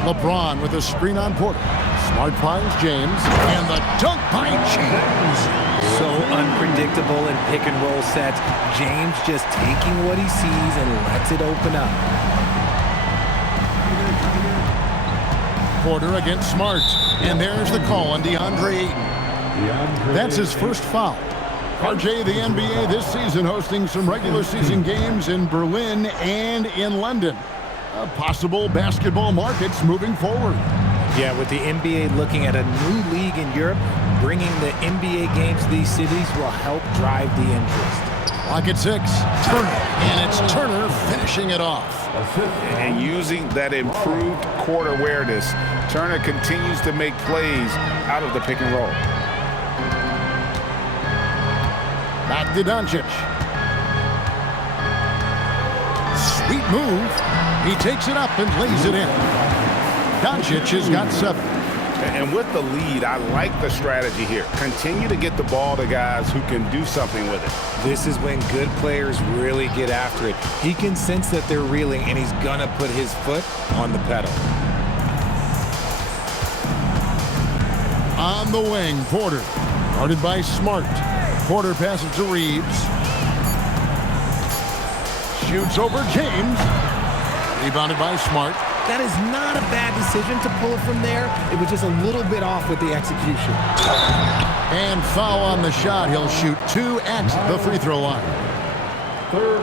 LeBron with a screen on Porter. Smart finds James. And the dunk by James. So unpredictable in pick and roll sets. James just taking what he sees and lets it open up. Porter against Smart. And there's the call on DeAndre Ayton. That's his first foul. RJ, the NBA this season hosting some regular season games in Berlin and in London. Possible basketball markets moving forward. Yeah, with the NBA looking at a new league in Europe, bringing the NBA games to these cities will help drive the interest. Clock at 6. Turner. And it's Turner finishing it off. And using that improved court awareness, Turner continues to make plays out of the pick and roll. Back to Doncic. Sweet move. He takes it up and lays it in. Doncic has got 7. And with the lead, I like the strategy here. Continue to get the ball to guys who can do something with it. This is when good players really get after it. He can sense that they're reeling, and he's going to put his foot on the pedal. On the wing, Porter. Guarded by Smart. Porter passes to Reeves. Shoots over James. Rebounded by Smart. That is not a bad decision to pull it from there. It was just a little bit off with the execution. And foul on the shot. He'll shoot 2 at the free throw line.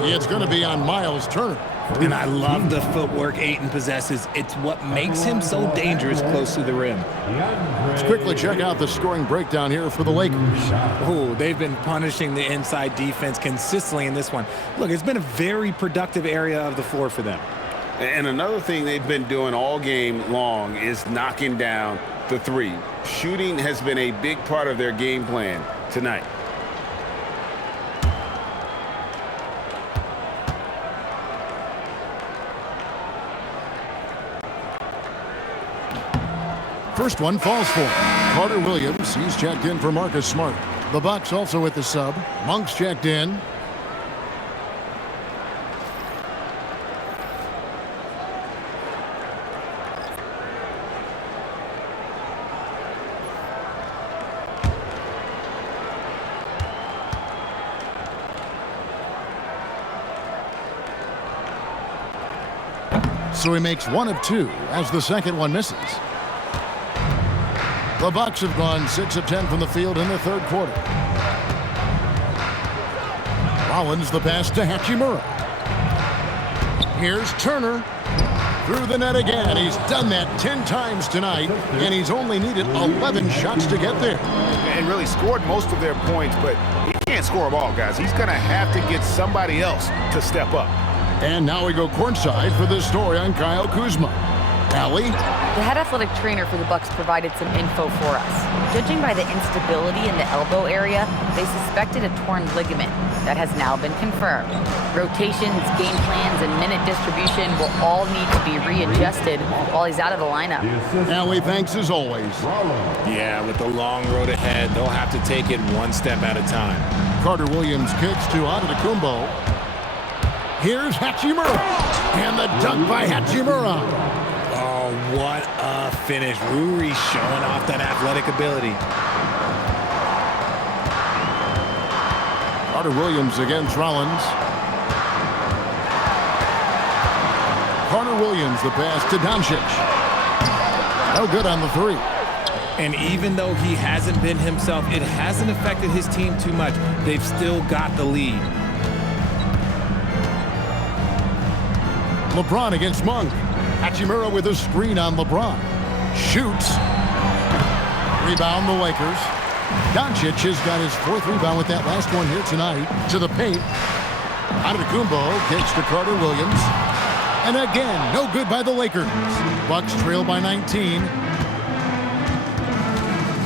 It's going to be on Miles Turner. And I love the footwork Ayton possesses. It's what makes him so dangerous close to the rim. Let's quickly check out the scoring breakdown here for the Lakers. Oh, they've been punishing the inside defense consistently in this one. Look, it's been a very productive area of the floor for them. And another thing they've been doing all game long is knocking down the 3. Shooting has been a big part of their game plan tonight. first one falls for him. Carter-Williams, he's checked in for Marcus Smart. The Bucks also with the sub. Monk's checked in. So he makes 1 of 2 as the second one misses. The Bucks have gone 6 of 10 from the field in the third quarter. Rollins the pass to Hachimura. Here's Turner. Through the net again. He's done that 10 times tonight, and he's only needed 11 shots to get there. And really scored most of their points, but he can't score them all, guys. He's going to have to get somebody else to step up. And now we go courtside for this story on Kyle Kuzma. Allie? The head athletic trainer for the Bucks provided some info for us. Judging by the instability in the elbow area, they suspected a torn ligament. That has now been confirmed. Rotations, game plans, and minute distribution will all need to be readjusted while he's out of the lineup. Allie, thanks as always. Yeah, with the long road ahead, they'll have to take it one step at a time. Carter-Williams kicks to Antetokounmpo. Here's Hachimura. And the dunk by Hachimura. Oh, what a finish. Ruri showing off that athletic ability. Carter-Williams against Rollins. Carter-Williams, the pass to Doncic. No good on the 3. And even though he hasn't been himself, it hasn't affected his team too much. They've still got the lead. LeBron against Monk. Hachimura with a screen on LeBron. Shoots. Rebound the Lakers. Doncic has got his 4th rebound with that last one here tonight. To the paint. Antetokounmpo kicks to Carter-Williams. And again, no good by the Lakers. Bucks trail by 19.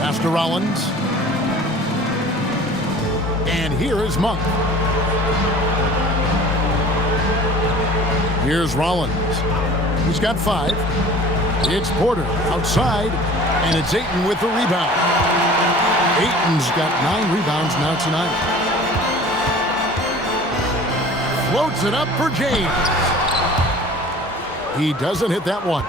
Pass to Rollins. And here is Monk. Here's Rollins. He's got 5. It's Porter outside, and it's Ayton with the rebound. Ayton's got 9 rebounds now tonight. Floats it up for James. He doesn't hit that one.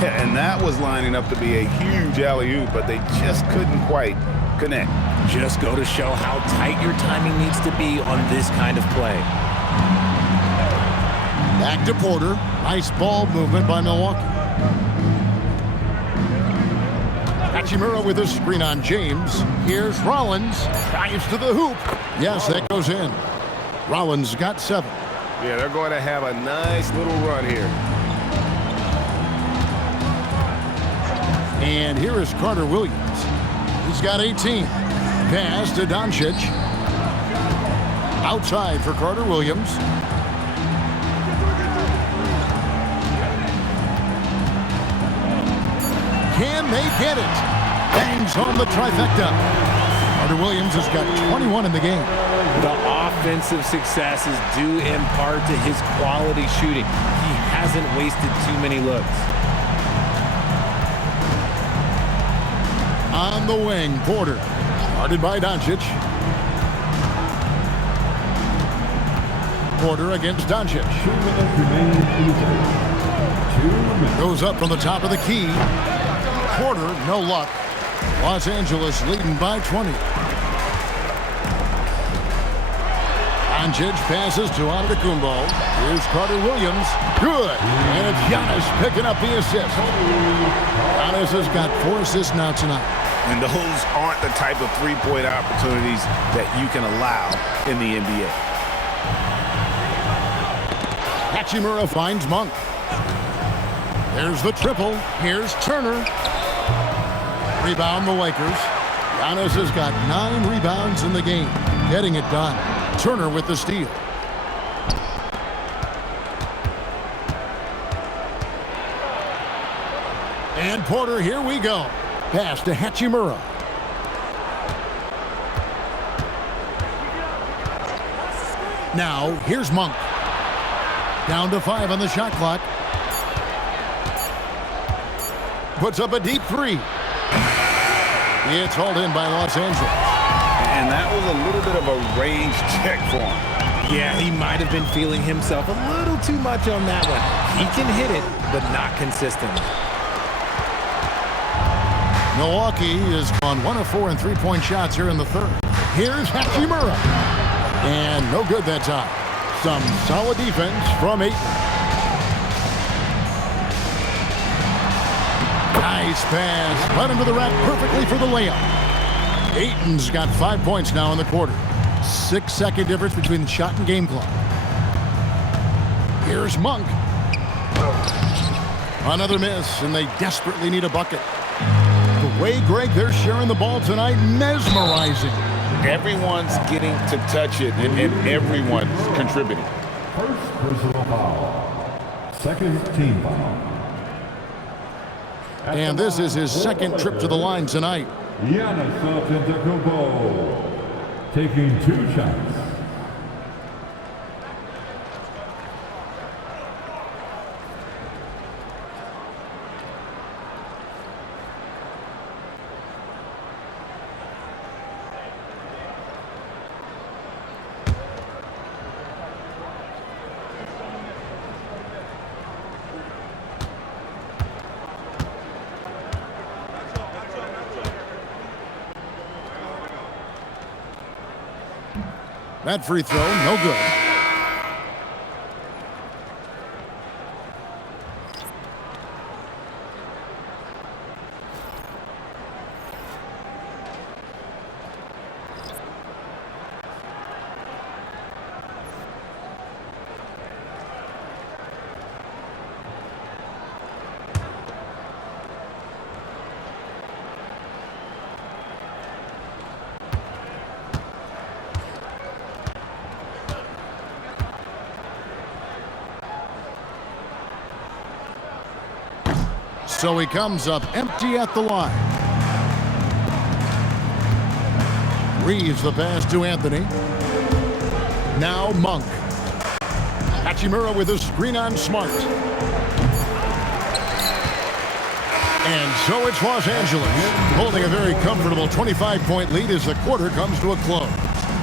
Yeah, and that was lining up to be a huge alley-oop, but they just couldn't quite connect. Just go to show how tight your timing needs to be on this kind of play. Back to Porter. Nice ball movement by Milwaukee. Hachimura with a screen on James. Here's Rollins. Drives to the hoop. Yes, that goes in. Rollins got 7. Yeah, they're going to have a nice little run here. And here is Carter-Williams. He's got 18. Pass to Doncic. Outside for Carter-Williams. Can they get it? Bangs on the trifecta. Carter-Williams has got 21 in the game. The offensive success is due in part to his quality shooting. He hasn't wasted too many looks. On the wing, Porter. Guarded by Doncic. Porter against Doncic. 2 minutes remaining in the third. 2 minutes. Goes up from the top of the key. Porter, no luck. Los Angeles leading by 20. Doncic passes to Antetokounmpo. Here's Carter-Williams. Good. And it's Giannis picking up the assist. Giannis has got 4 assists now tonight. And those aren't the type of three-point opportunities that you can allow in the NBA. Hachimura finds Monk. There's the triple. Here's Turner. Rebound the Lakers. Giannis has got 9 rebounds in the game. Getting it done. Turner with the steal. And Porter, here we go. Pass to Hachimura. Now, here's Monk. Down to 5 on the shot clock. puts up a deep three. It's hauled in by Los Angeles. And that was a little bit of a range check for him. Yeah, he might have been feeling himself a little too much on that one. He can hit it, but not consistently. Milwaukee is on 1 of 4 in three-point shots here in the third. Here's Hachimura. And no good that time. Some solid defense from Ayton. Nice pass. Led him to the rack perfectly for the layup. Ayton's got 5 points now in the quarter. 6-second difference between the shot and game clock. Here's Monk. Another miss, and they desperately need a bucket. The way, Greg, they're sharing the ball tonight, mesmerizing. Everyone's getting to touch it, and everyone's contributing. First personal foul. Second team foul. And this is his second trip to the line tonight. Giannis Antetokounmpo taking 2 shots. That free throw, no good. So he comes up empty at the line. Reeves the pass to Anthony. Now Monk. Hachimura with a screen on Smart. And so it's Los Angeles holding a very comfortable 25-point lead as the quarter comes to a close.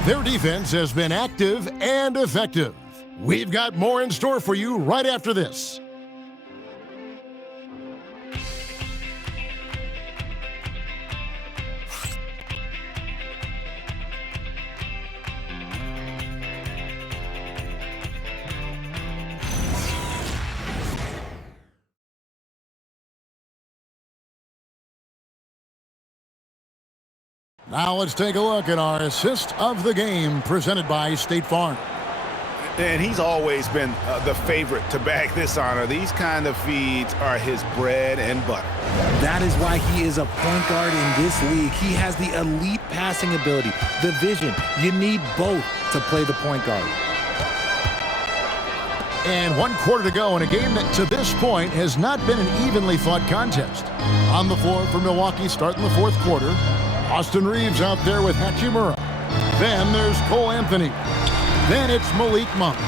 Their defense has been active and effective. We've got more in store for you right after this. Now let's take a look at our assist of the game presented by State Farm. And he's always been the favorite to bag this honor. These kind of feeds are his bread and butter. That is why he is a point guard in this league. He has the elite passing ability, the vision. You need both to play the point guard. And 1 quarter to go in a game that to this point has not been an evenly fought contest. On the floor for Milwaukee starting the 4th quarter. Austin Reeves out there with Hachimura. Then there's Cole Anthony. Then it's Malik Monk.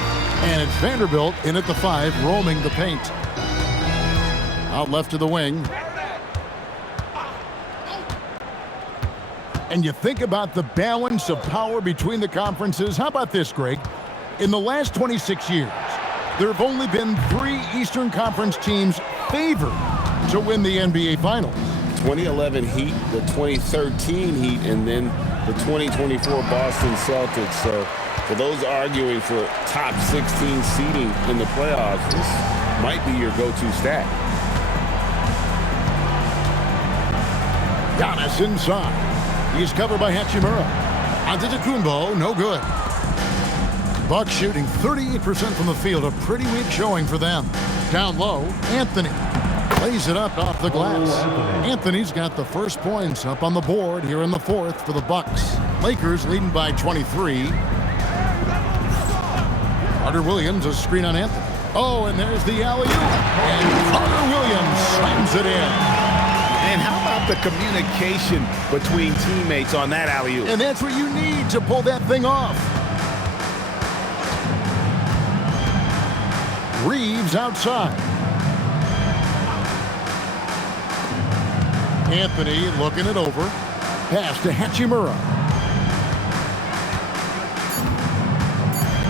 And it's Vanderbilt in at the 5, roaming the paint. Out left to the wing. And you think about the balance of power between the conferences. How about this, Greg? In the last 26 years, there have only been 3 Eastern Conference teams favored to win the NBA Finals. 2011 Heat, the 2013 Heat, and then the 2024 Boston Celtics. So for those arguing for top 16 seeding in the playoffs, this might be your go-to stat. Giannis inside. He's covered by Hachimura. Antetokounmpo, no good. Bucks shooting 38% from the field, a pretty weak showing for them. Down low, Anthony. Lays it up off the glass. Anthony's got the first points up on the board here in the 4th for the Bucks. Lakers leading by 23. Carter-Williams, a screen on Anthony. Oh, and there's the alley-oop. And Carter-Williams slams it in. And how about the communication between teammates on that alley-oop? And that's what you need to pull that thing off. Reeves outside. Anthony looking it over. Pass to Hachimura.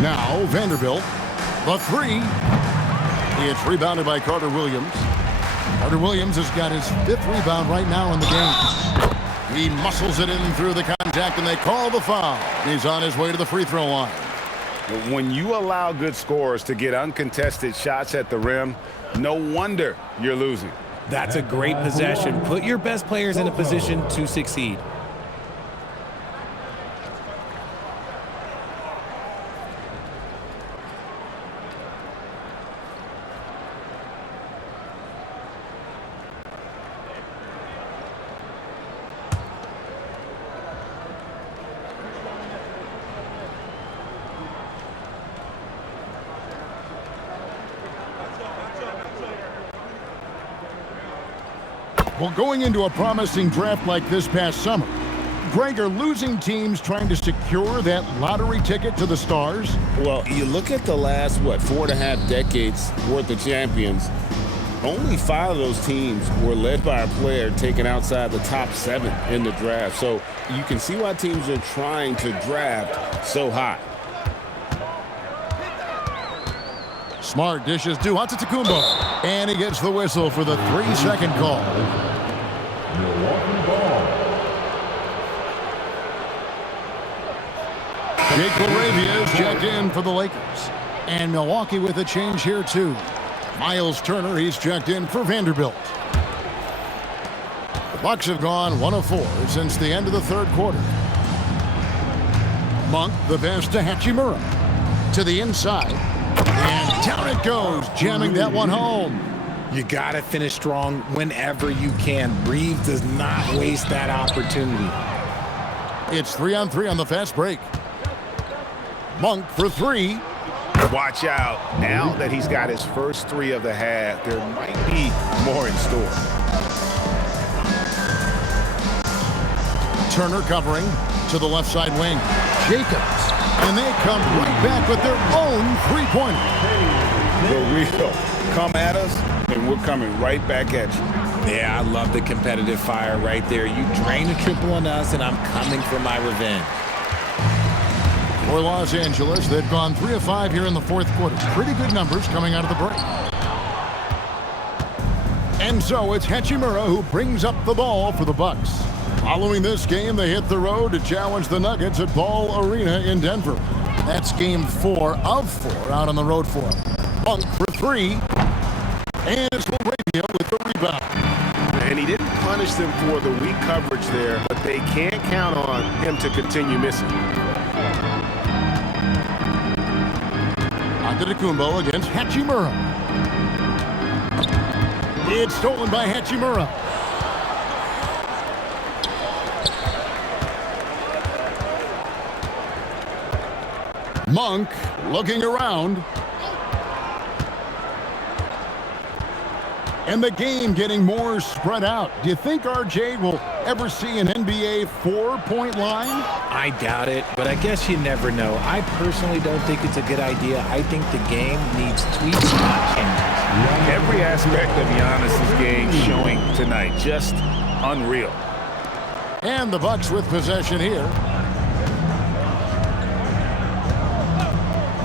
Now Vanderbilt. The three. It's rebounded by Carter-Williams. Carter-Williams has got his 5th rebound right now in the game. He muscles it in through the contact, and they call the foul. He's on his way to the free throw line. When you allow good scorers to get uncontested shots at the rim, no wonder you're losing. That's a great possession. Put your best players in a position to succeed. Well, going into a promising draft like this past summer, Greg, are losing teams trying to secure that lottery ticket to the stars? Well, you look at the last, 4.5 decades worth of champions, only 5 of those teams were led by a player taken outside the top 7 in the draft. So you can see why teams are trying to draft so high. Smart dishes to Antetokounmpo, and he gets the whistle for the 3-second call. Milwaukee ball. Jake LaRavia is checked in for the Lakers. And Milwaukee with a change here, too. Miles Turner, he's checked in for Vanderbilt. The Bucks have gone 1 of 4 since the end of the 3rd quarter. Monk, the pass to Hachimura. To the inside. And down it goes, jamming that one home. You got to finish strong whenever you can. Reeves does not waste that opportunity. It's 3-on-3 on the fast break. Monk for 3. Watch out. Now that he's got his first 3 of the half, there might be more in store. Turner covering to the left side wing. Jacobs. And they come right back with their own 3-pointer. The real come at us, and we're coming right back at you. Yeah, I love the competitive fire right there. You drain a triple on us, and I'm coming for my revenge. For Los Angeles, they've gone 3 of 5 here in the 4th quarter. Pretty good numbers coming out of the break. And so it's Hachimura who brings up the ball for the Bucks. Following this game, they hit the road to challenge the Nuggets at Ball Arena in Denver. That's game 4 of 4 out on the road for them. Monk for 3. And it's LaRavia with the rebound. And he didn't punish them for the weak coverage there, but they can't count on him to continue missing. Antetokounmpo against Hachimura. It's stolen by Hachimura. Monk looking around. And the game getting more spread out. Do you think RJ will ever see an NBA 4-point line? I doubt it, but I guess you never know. I personally don't think it's a good idea. I think the game needs tweaks, not changes. Every aspect of Giannis's game showing tonight. Just unreal. And the Bucks with possession here.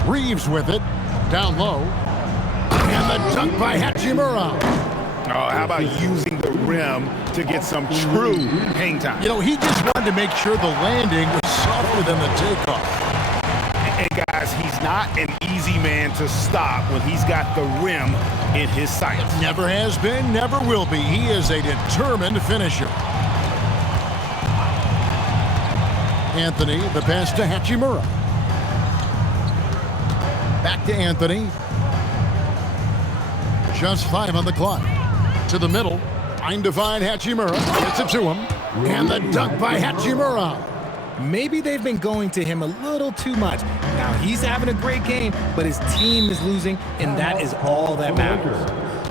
Reeves with it. Down low. And the dunk by Hachimura. Oh, how about using the rim to get some true hang time? You know, he just wanted to make sure the landing was softer than the takeoff. And guys, he's not an easy man to stop when he's got the rim in his sights. Never has been, never will be. He is a determined finisher. Anthony, the pass to Hachimura. Back to Anthony. Just 5 on the clock. To the middle. Trying to find Hachimura. Gets it to him. And the dunk by Hachimura. Maybe they've been going to him a little too much. Now he's having a great game, but his team is losing, and that is all that matters.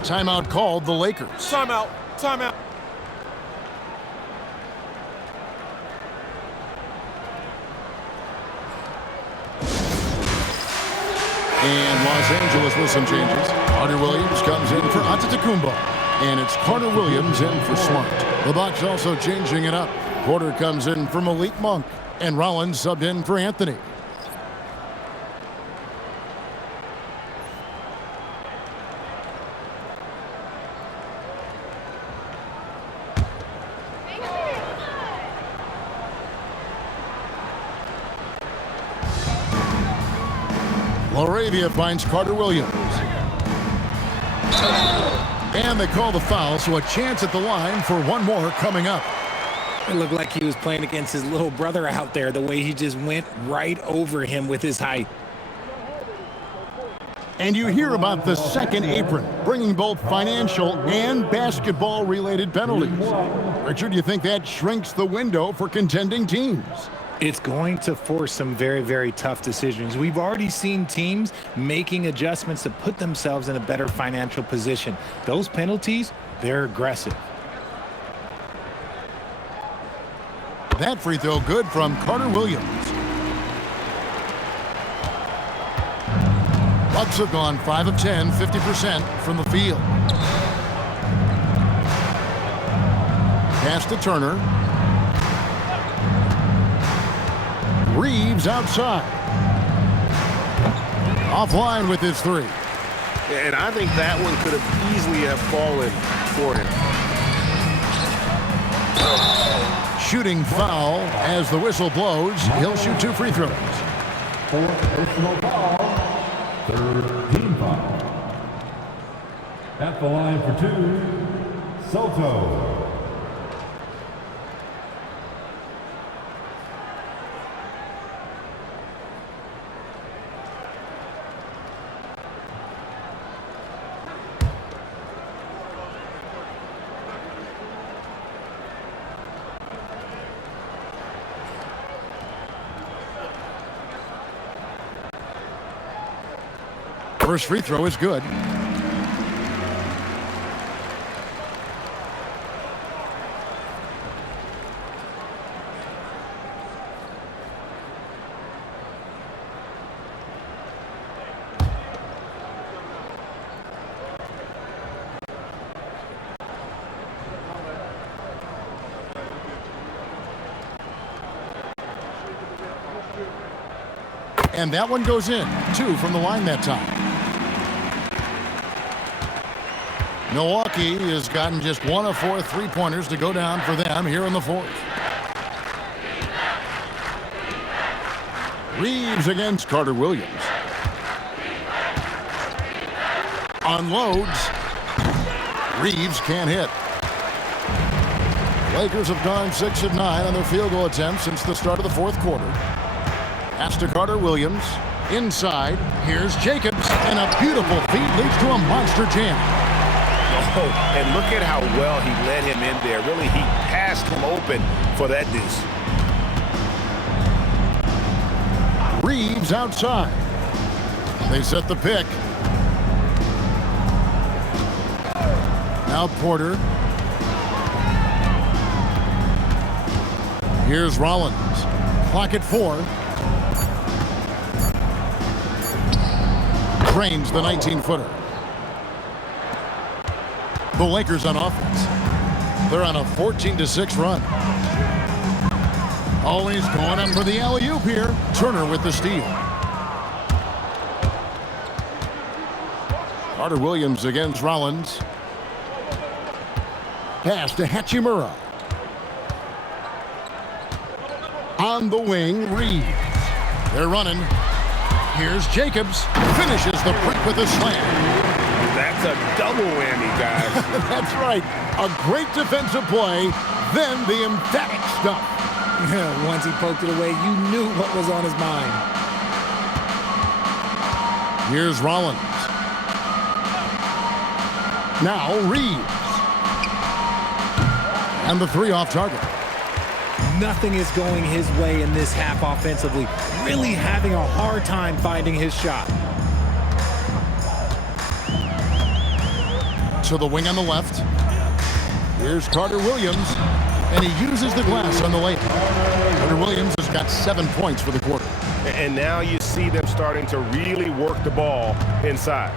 Timeout called the Lakers. Timeout. Timeout. And Los Angeles with some changes. Carter-Williams comes in for Antetokounmpo. And it's Carter-Williams in for Smart. The Bucks also changing it up. Porter comes in for Malik Monk. And Rollins subbed in for Anthony. Laravia finds Carter-Williams. And they call the foul, so a chance at the line for one more coming up. It looked like he was playing against his little brother out there, the way he just went right over him with his height. And you hear about the second apron, bringing both financial and basketball-related penalties. Richard, do you think that shrinks the window for contending teams? It's going to force some very, very tough decisions. We've already seen teams making adjustments to put themselves in a better financial position. Those penalties, they're aggressive. That free throw good from Carter-Williams. Bucks have gone 5 of 10, 50% from the field. Pass to Turner. Reeves outside. Offline with his three. And I think that one could have easily have fallen for him. Shooting foul as the whistle blows. He'll shoot 2 free throws. Fourth personal foul. Third team foul. At the line for 2, Soto. First free throw is good. And that one goes in. 2 from the line that time. Milwaukee has gotten just 1 of 4 3-pointers to go down for them here in the fourth. Reeves against Carter-Williams. Unloads. Reeves can't hit. Lakers have gone 6 of 9 on their field goal attempts since the start of the fourth quarter. Pass to Carter-Williams. Inside. Here's Jacobs. And a beautiful feed leads to a monster jam. Oh, and look at how well he led him in there. Really, he passed him open for that deuce. Reeves outside. They set the pick. Now Porter. Here's Rollins. Clock at 4. Drains the 19-footer. The Lakers on offense. They're on a 14-6 run. Always going up for the alley-oop here. Turner with the steal. Carter-Williams against Rollins. Pass to Hachimura. On the wing, Reeves. They're running. Here's Jacobs. Finishes the break with a slam. That's a double whammy, guys. That's right. A great defensive play, then the emphatic stuff. Once he poked it away, you knew what was on his mind. Here's Rollins. Now Reeves. And the 3 off target. Nothing is going his way in this half offensively. Really having a hard time finding his shot. To the wing on the left. Here's Carter-Williams, and he uses the glass on the layup. Carter-Williams has got 7 points for the quarter. And now you see them starting to really work the ball inside.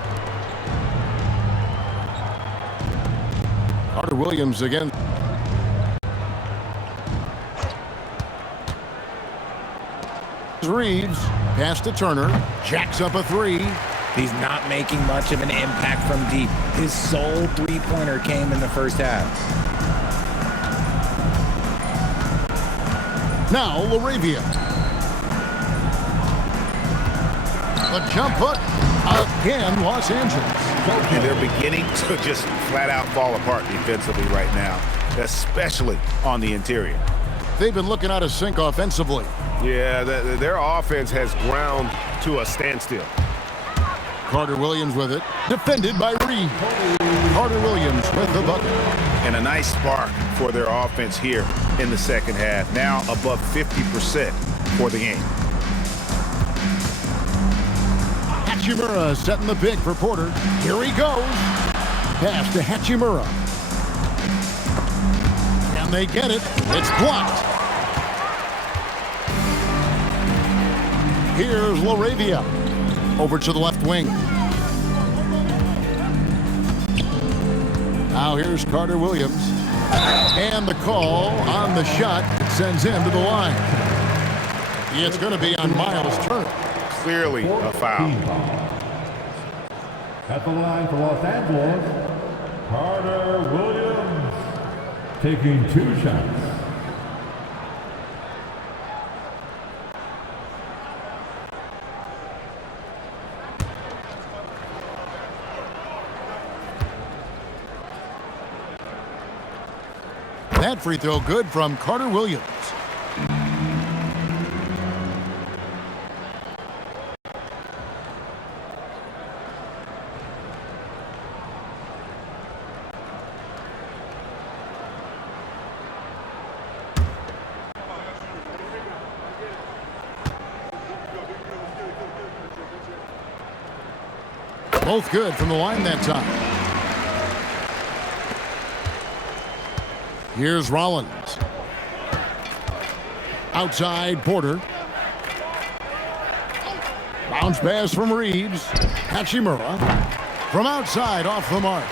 Carter-Williams again. Reeves, pass to Turner, jacks up a three. He's not making much of an impact from deep. His sole three-pointer came in the first half. Now LaRavia. The jump hook again, Los Angeles. And they're beginning to just flat out fall apart defensively right now, especially on the interior. They've been looking out of sync offensively. Yeah, their offense has ground to a standstill. Carter-Williams with it, defended by Reed. Carter-Williams with the bucket. And a nice spark for their offense here in the second half. Now above 50% for the game. Hachimura setting the pick for Porter. Here he goes. Pass to Hachimura. And they get it. It's blocked. Here's LaRavia. Over to the left wing. Now here's Carter-Williams. And the call on the shot sends him to the line. It's going to be on Miles Turner. Clearly a foul. At the line for Los Angeles, Carter-Williams taking 2 shots. That free throw good from Carter-Williams. Both good from the line that time. Here's Rollins. Outside, Porter. Bounce pass from Reeves. Hachimura. From outside, off the mark.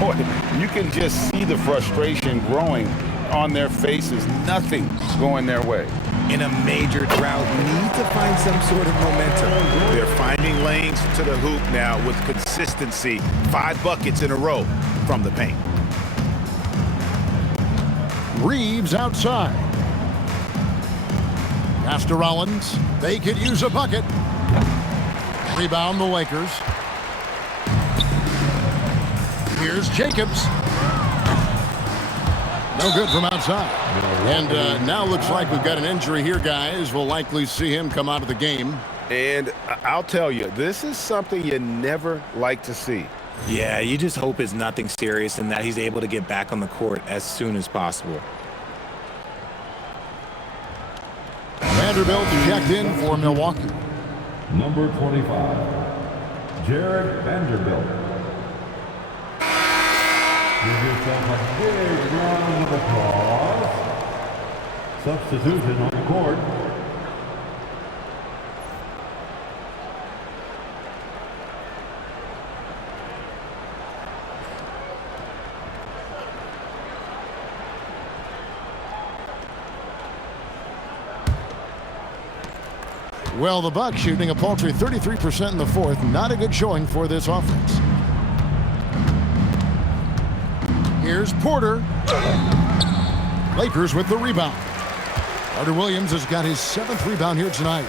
Boy, you can just see the frustration growing on their faces. Nothing's going their way. In a major drought, need to find some sort of momentum. They're finding lanes to the hoop now with consistency. 5 buckets in a row from the paint. Reeves outside. Pass to Rollins. They could use a bucket. Rebound the Lakers. Here's Jacobs. No good from outside. And now looks like we've got an injury here, guys. We'll likely see him come out of the game. And I'll tell you, this is something you never like to see. Yeah, you just hope it's nothing serious and that he's able to get back on the court as soon as possible. Vanderbilt checked in for Milwaukee. Number 25, Jared Vanderbilt. Give yourself a big round of applause. Substitution on the court. Well, the Bucks shooting a paltry 33% in the fourth. Not a good showing for this offense. Here's Porter. Lakers with the rebound. Carter-Williams has got his 7th rebound here tonight.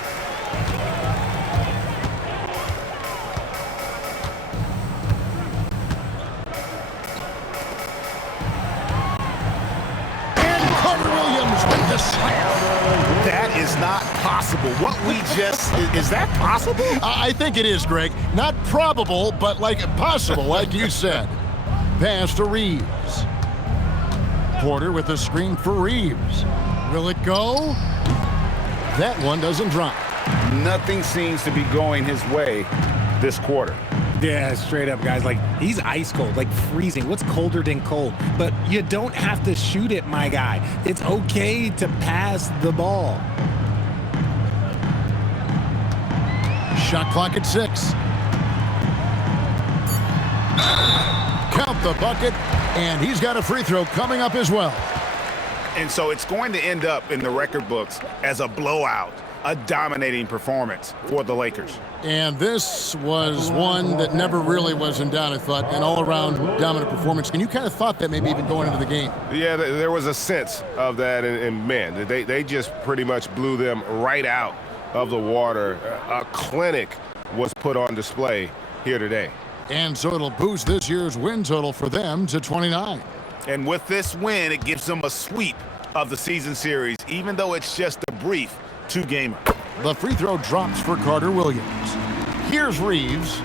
And Carter-Williams with the slam. That is not possible. What we just, is that possible? I think it is, Greg. Not probable, but like possible, like you said. Pass to Reeves. Porter with the screen for Reeves. Will it go? That one doesn't drop. Nothing seems to be going his way this quarter. Yeah, straight up, guys. Like, he's ice cold, like freezing. What's colder than cold? But you don't have to shoot it, my guy. It's okay to pass the ball. Shot clock at 6. Count the bucket. And he's got a free throw coming up as well. And so it's going to end up in the record books as a blowout, a dominating performance for the Lakers. And this was one that never really was in doubt, I thought, an all-around dominant performance. And you kind of thought that maybe even going into the game. Yeah, there was a sense of that, and man, they just pretty much blew them right out of the water. A clinic was put on display here today. And so it'll boost this year's win total for them to 29. And with this win, it gives them a sweep of the season series, even though it's just a brief two-gamer. The free throw drops for Carter-Williams. Here's Reeves.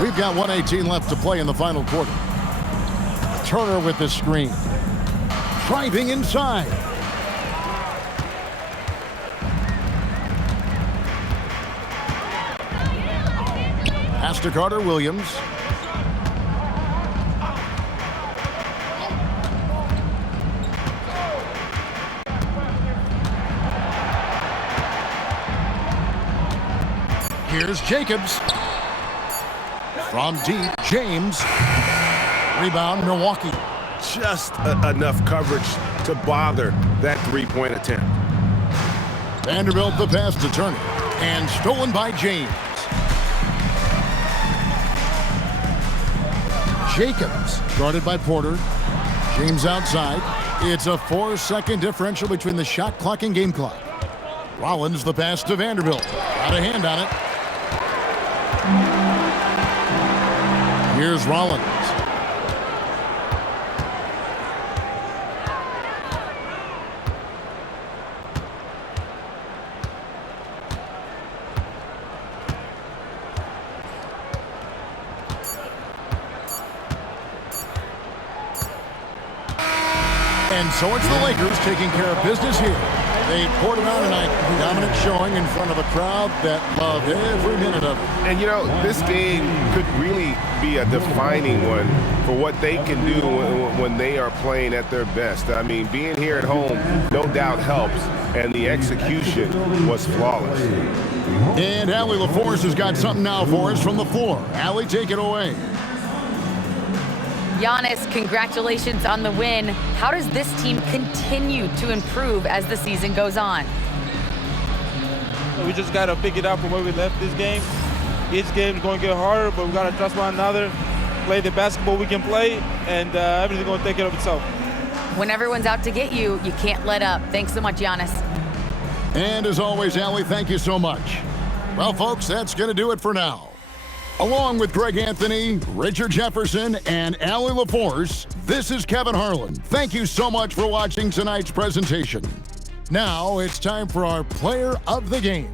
We've got 1:18 left to play in the final quarter. Turner with the screen. Driving inside. Pass to Carter-Williams. Here's Jacobs. From deep, James. Rebound, Milwaukee. Just enough coverage to bother that three-point attempt. Vanderbilt the pass to Turner. And stolen by James. Jacobs guarded by Porter. James outside. It's a 4-second differential between the shot clock and game clock. Rollins the pass to Vanderbilt. Got a hand on it. Here's Rollins. And so it's the Lakers taking care of business here. They poured it on tonight. Dominant showing in front of a crowd that loved every minute of it. And, you know, this game could really be a defining one for what they can do when they are playing at their best. I mean, being here at home no doubt helps, and the execution was flawless. And Allie LaForce has got something now for us from the floor. Allie, take it away. Giannis, congratulations on the win. How does this team continue to improve as the season goes on? We just got to pick it up from where we left this game. Each game is going to get harder, but we got to trust one another, play the basketball we can play, and everything's going to take care of itself. When everyone's out to get you, you can't let up. Thanks so much, Giannis. And as always, Allie, thank you so much. Well, folks, that's going to do it for now. Along with Greg Anthony, Richard Jefferson, and Allie LaForce, this is Kevin Harlan. Thank you so much for watching tonight's presentation. Now it's time for our player of the game.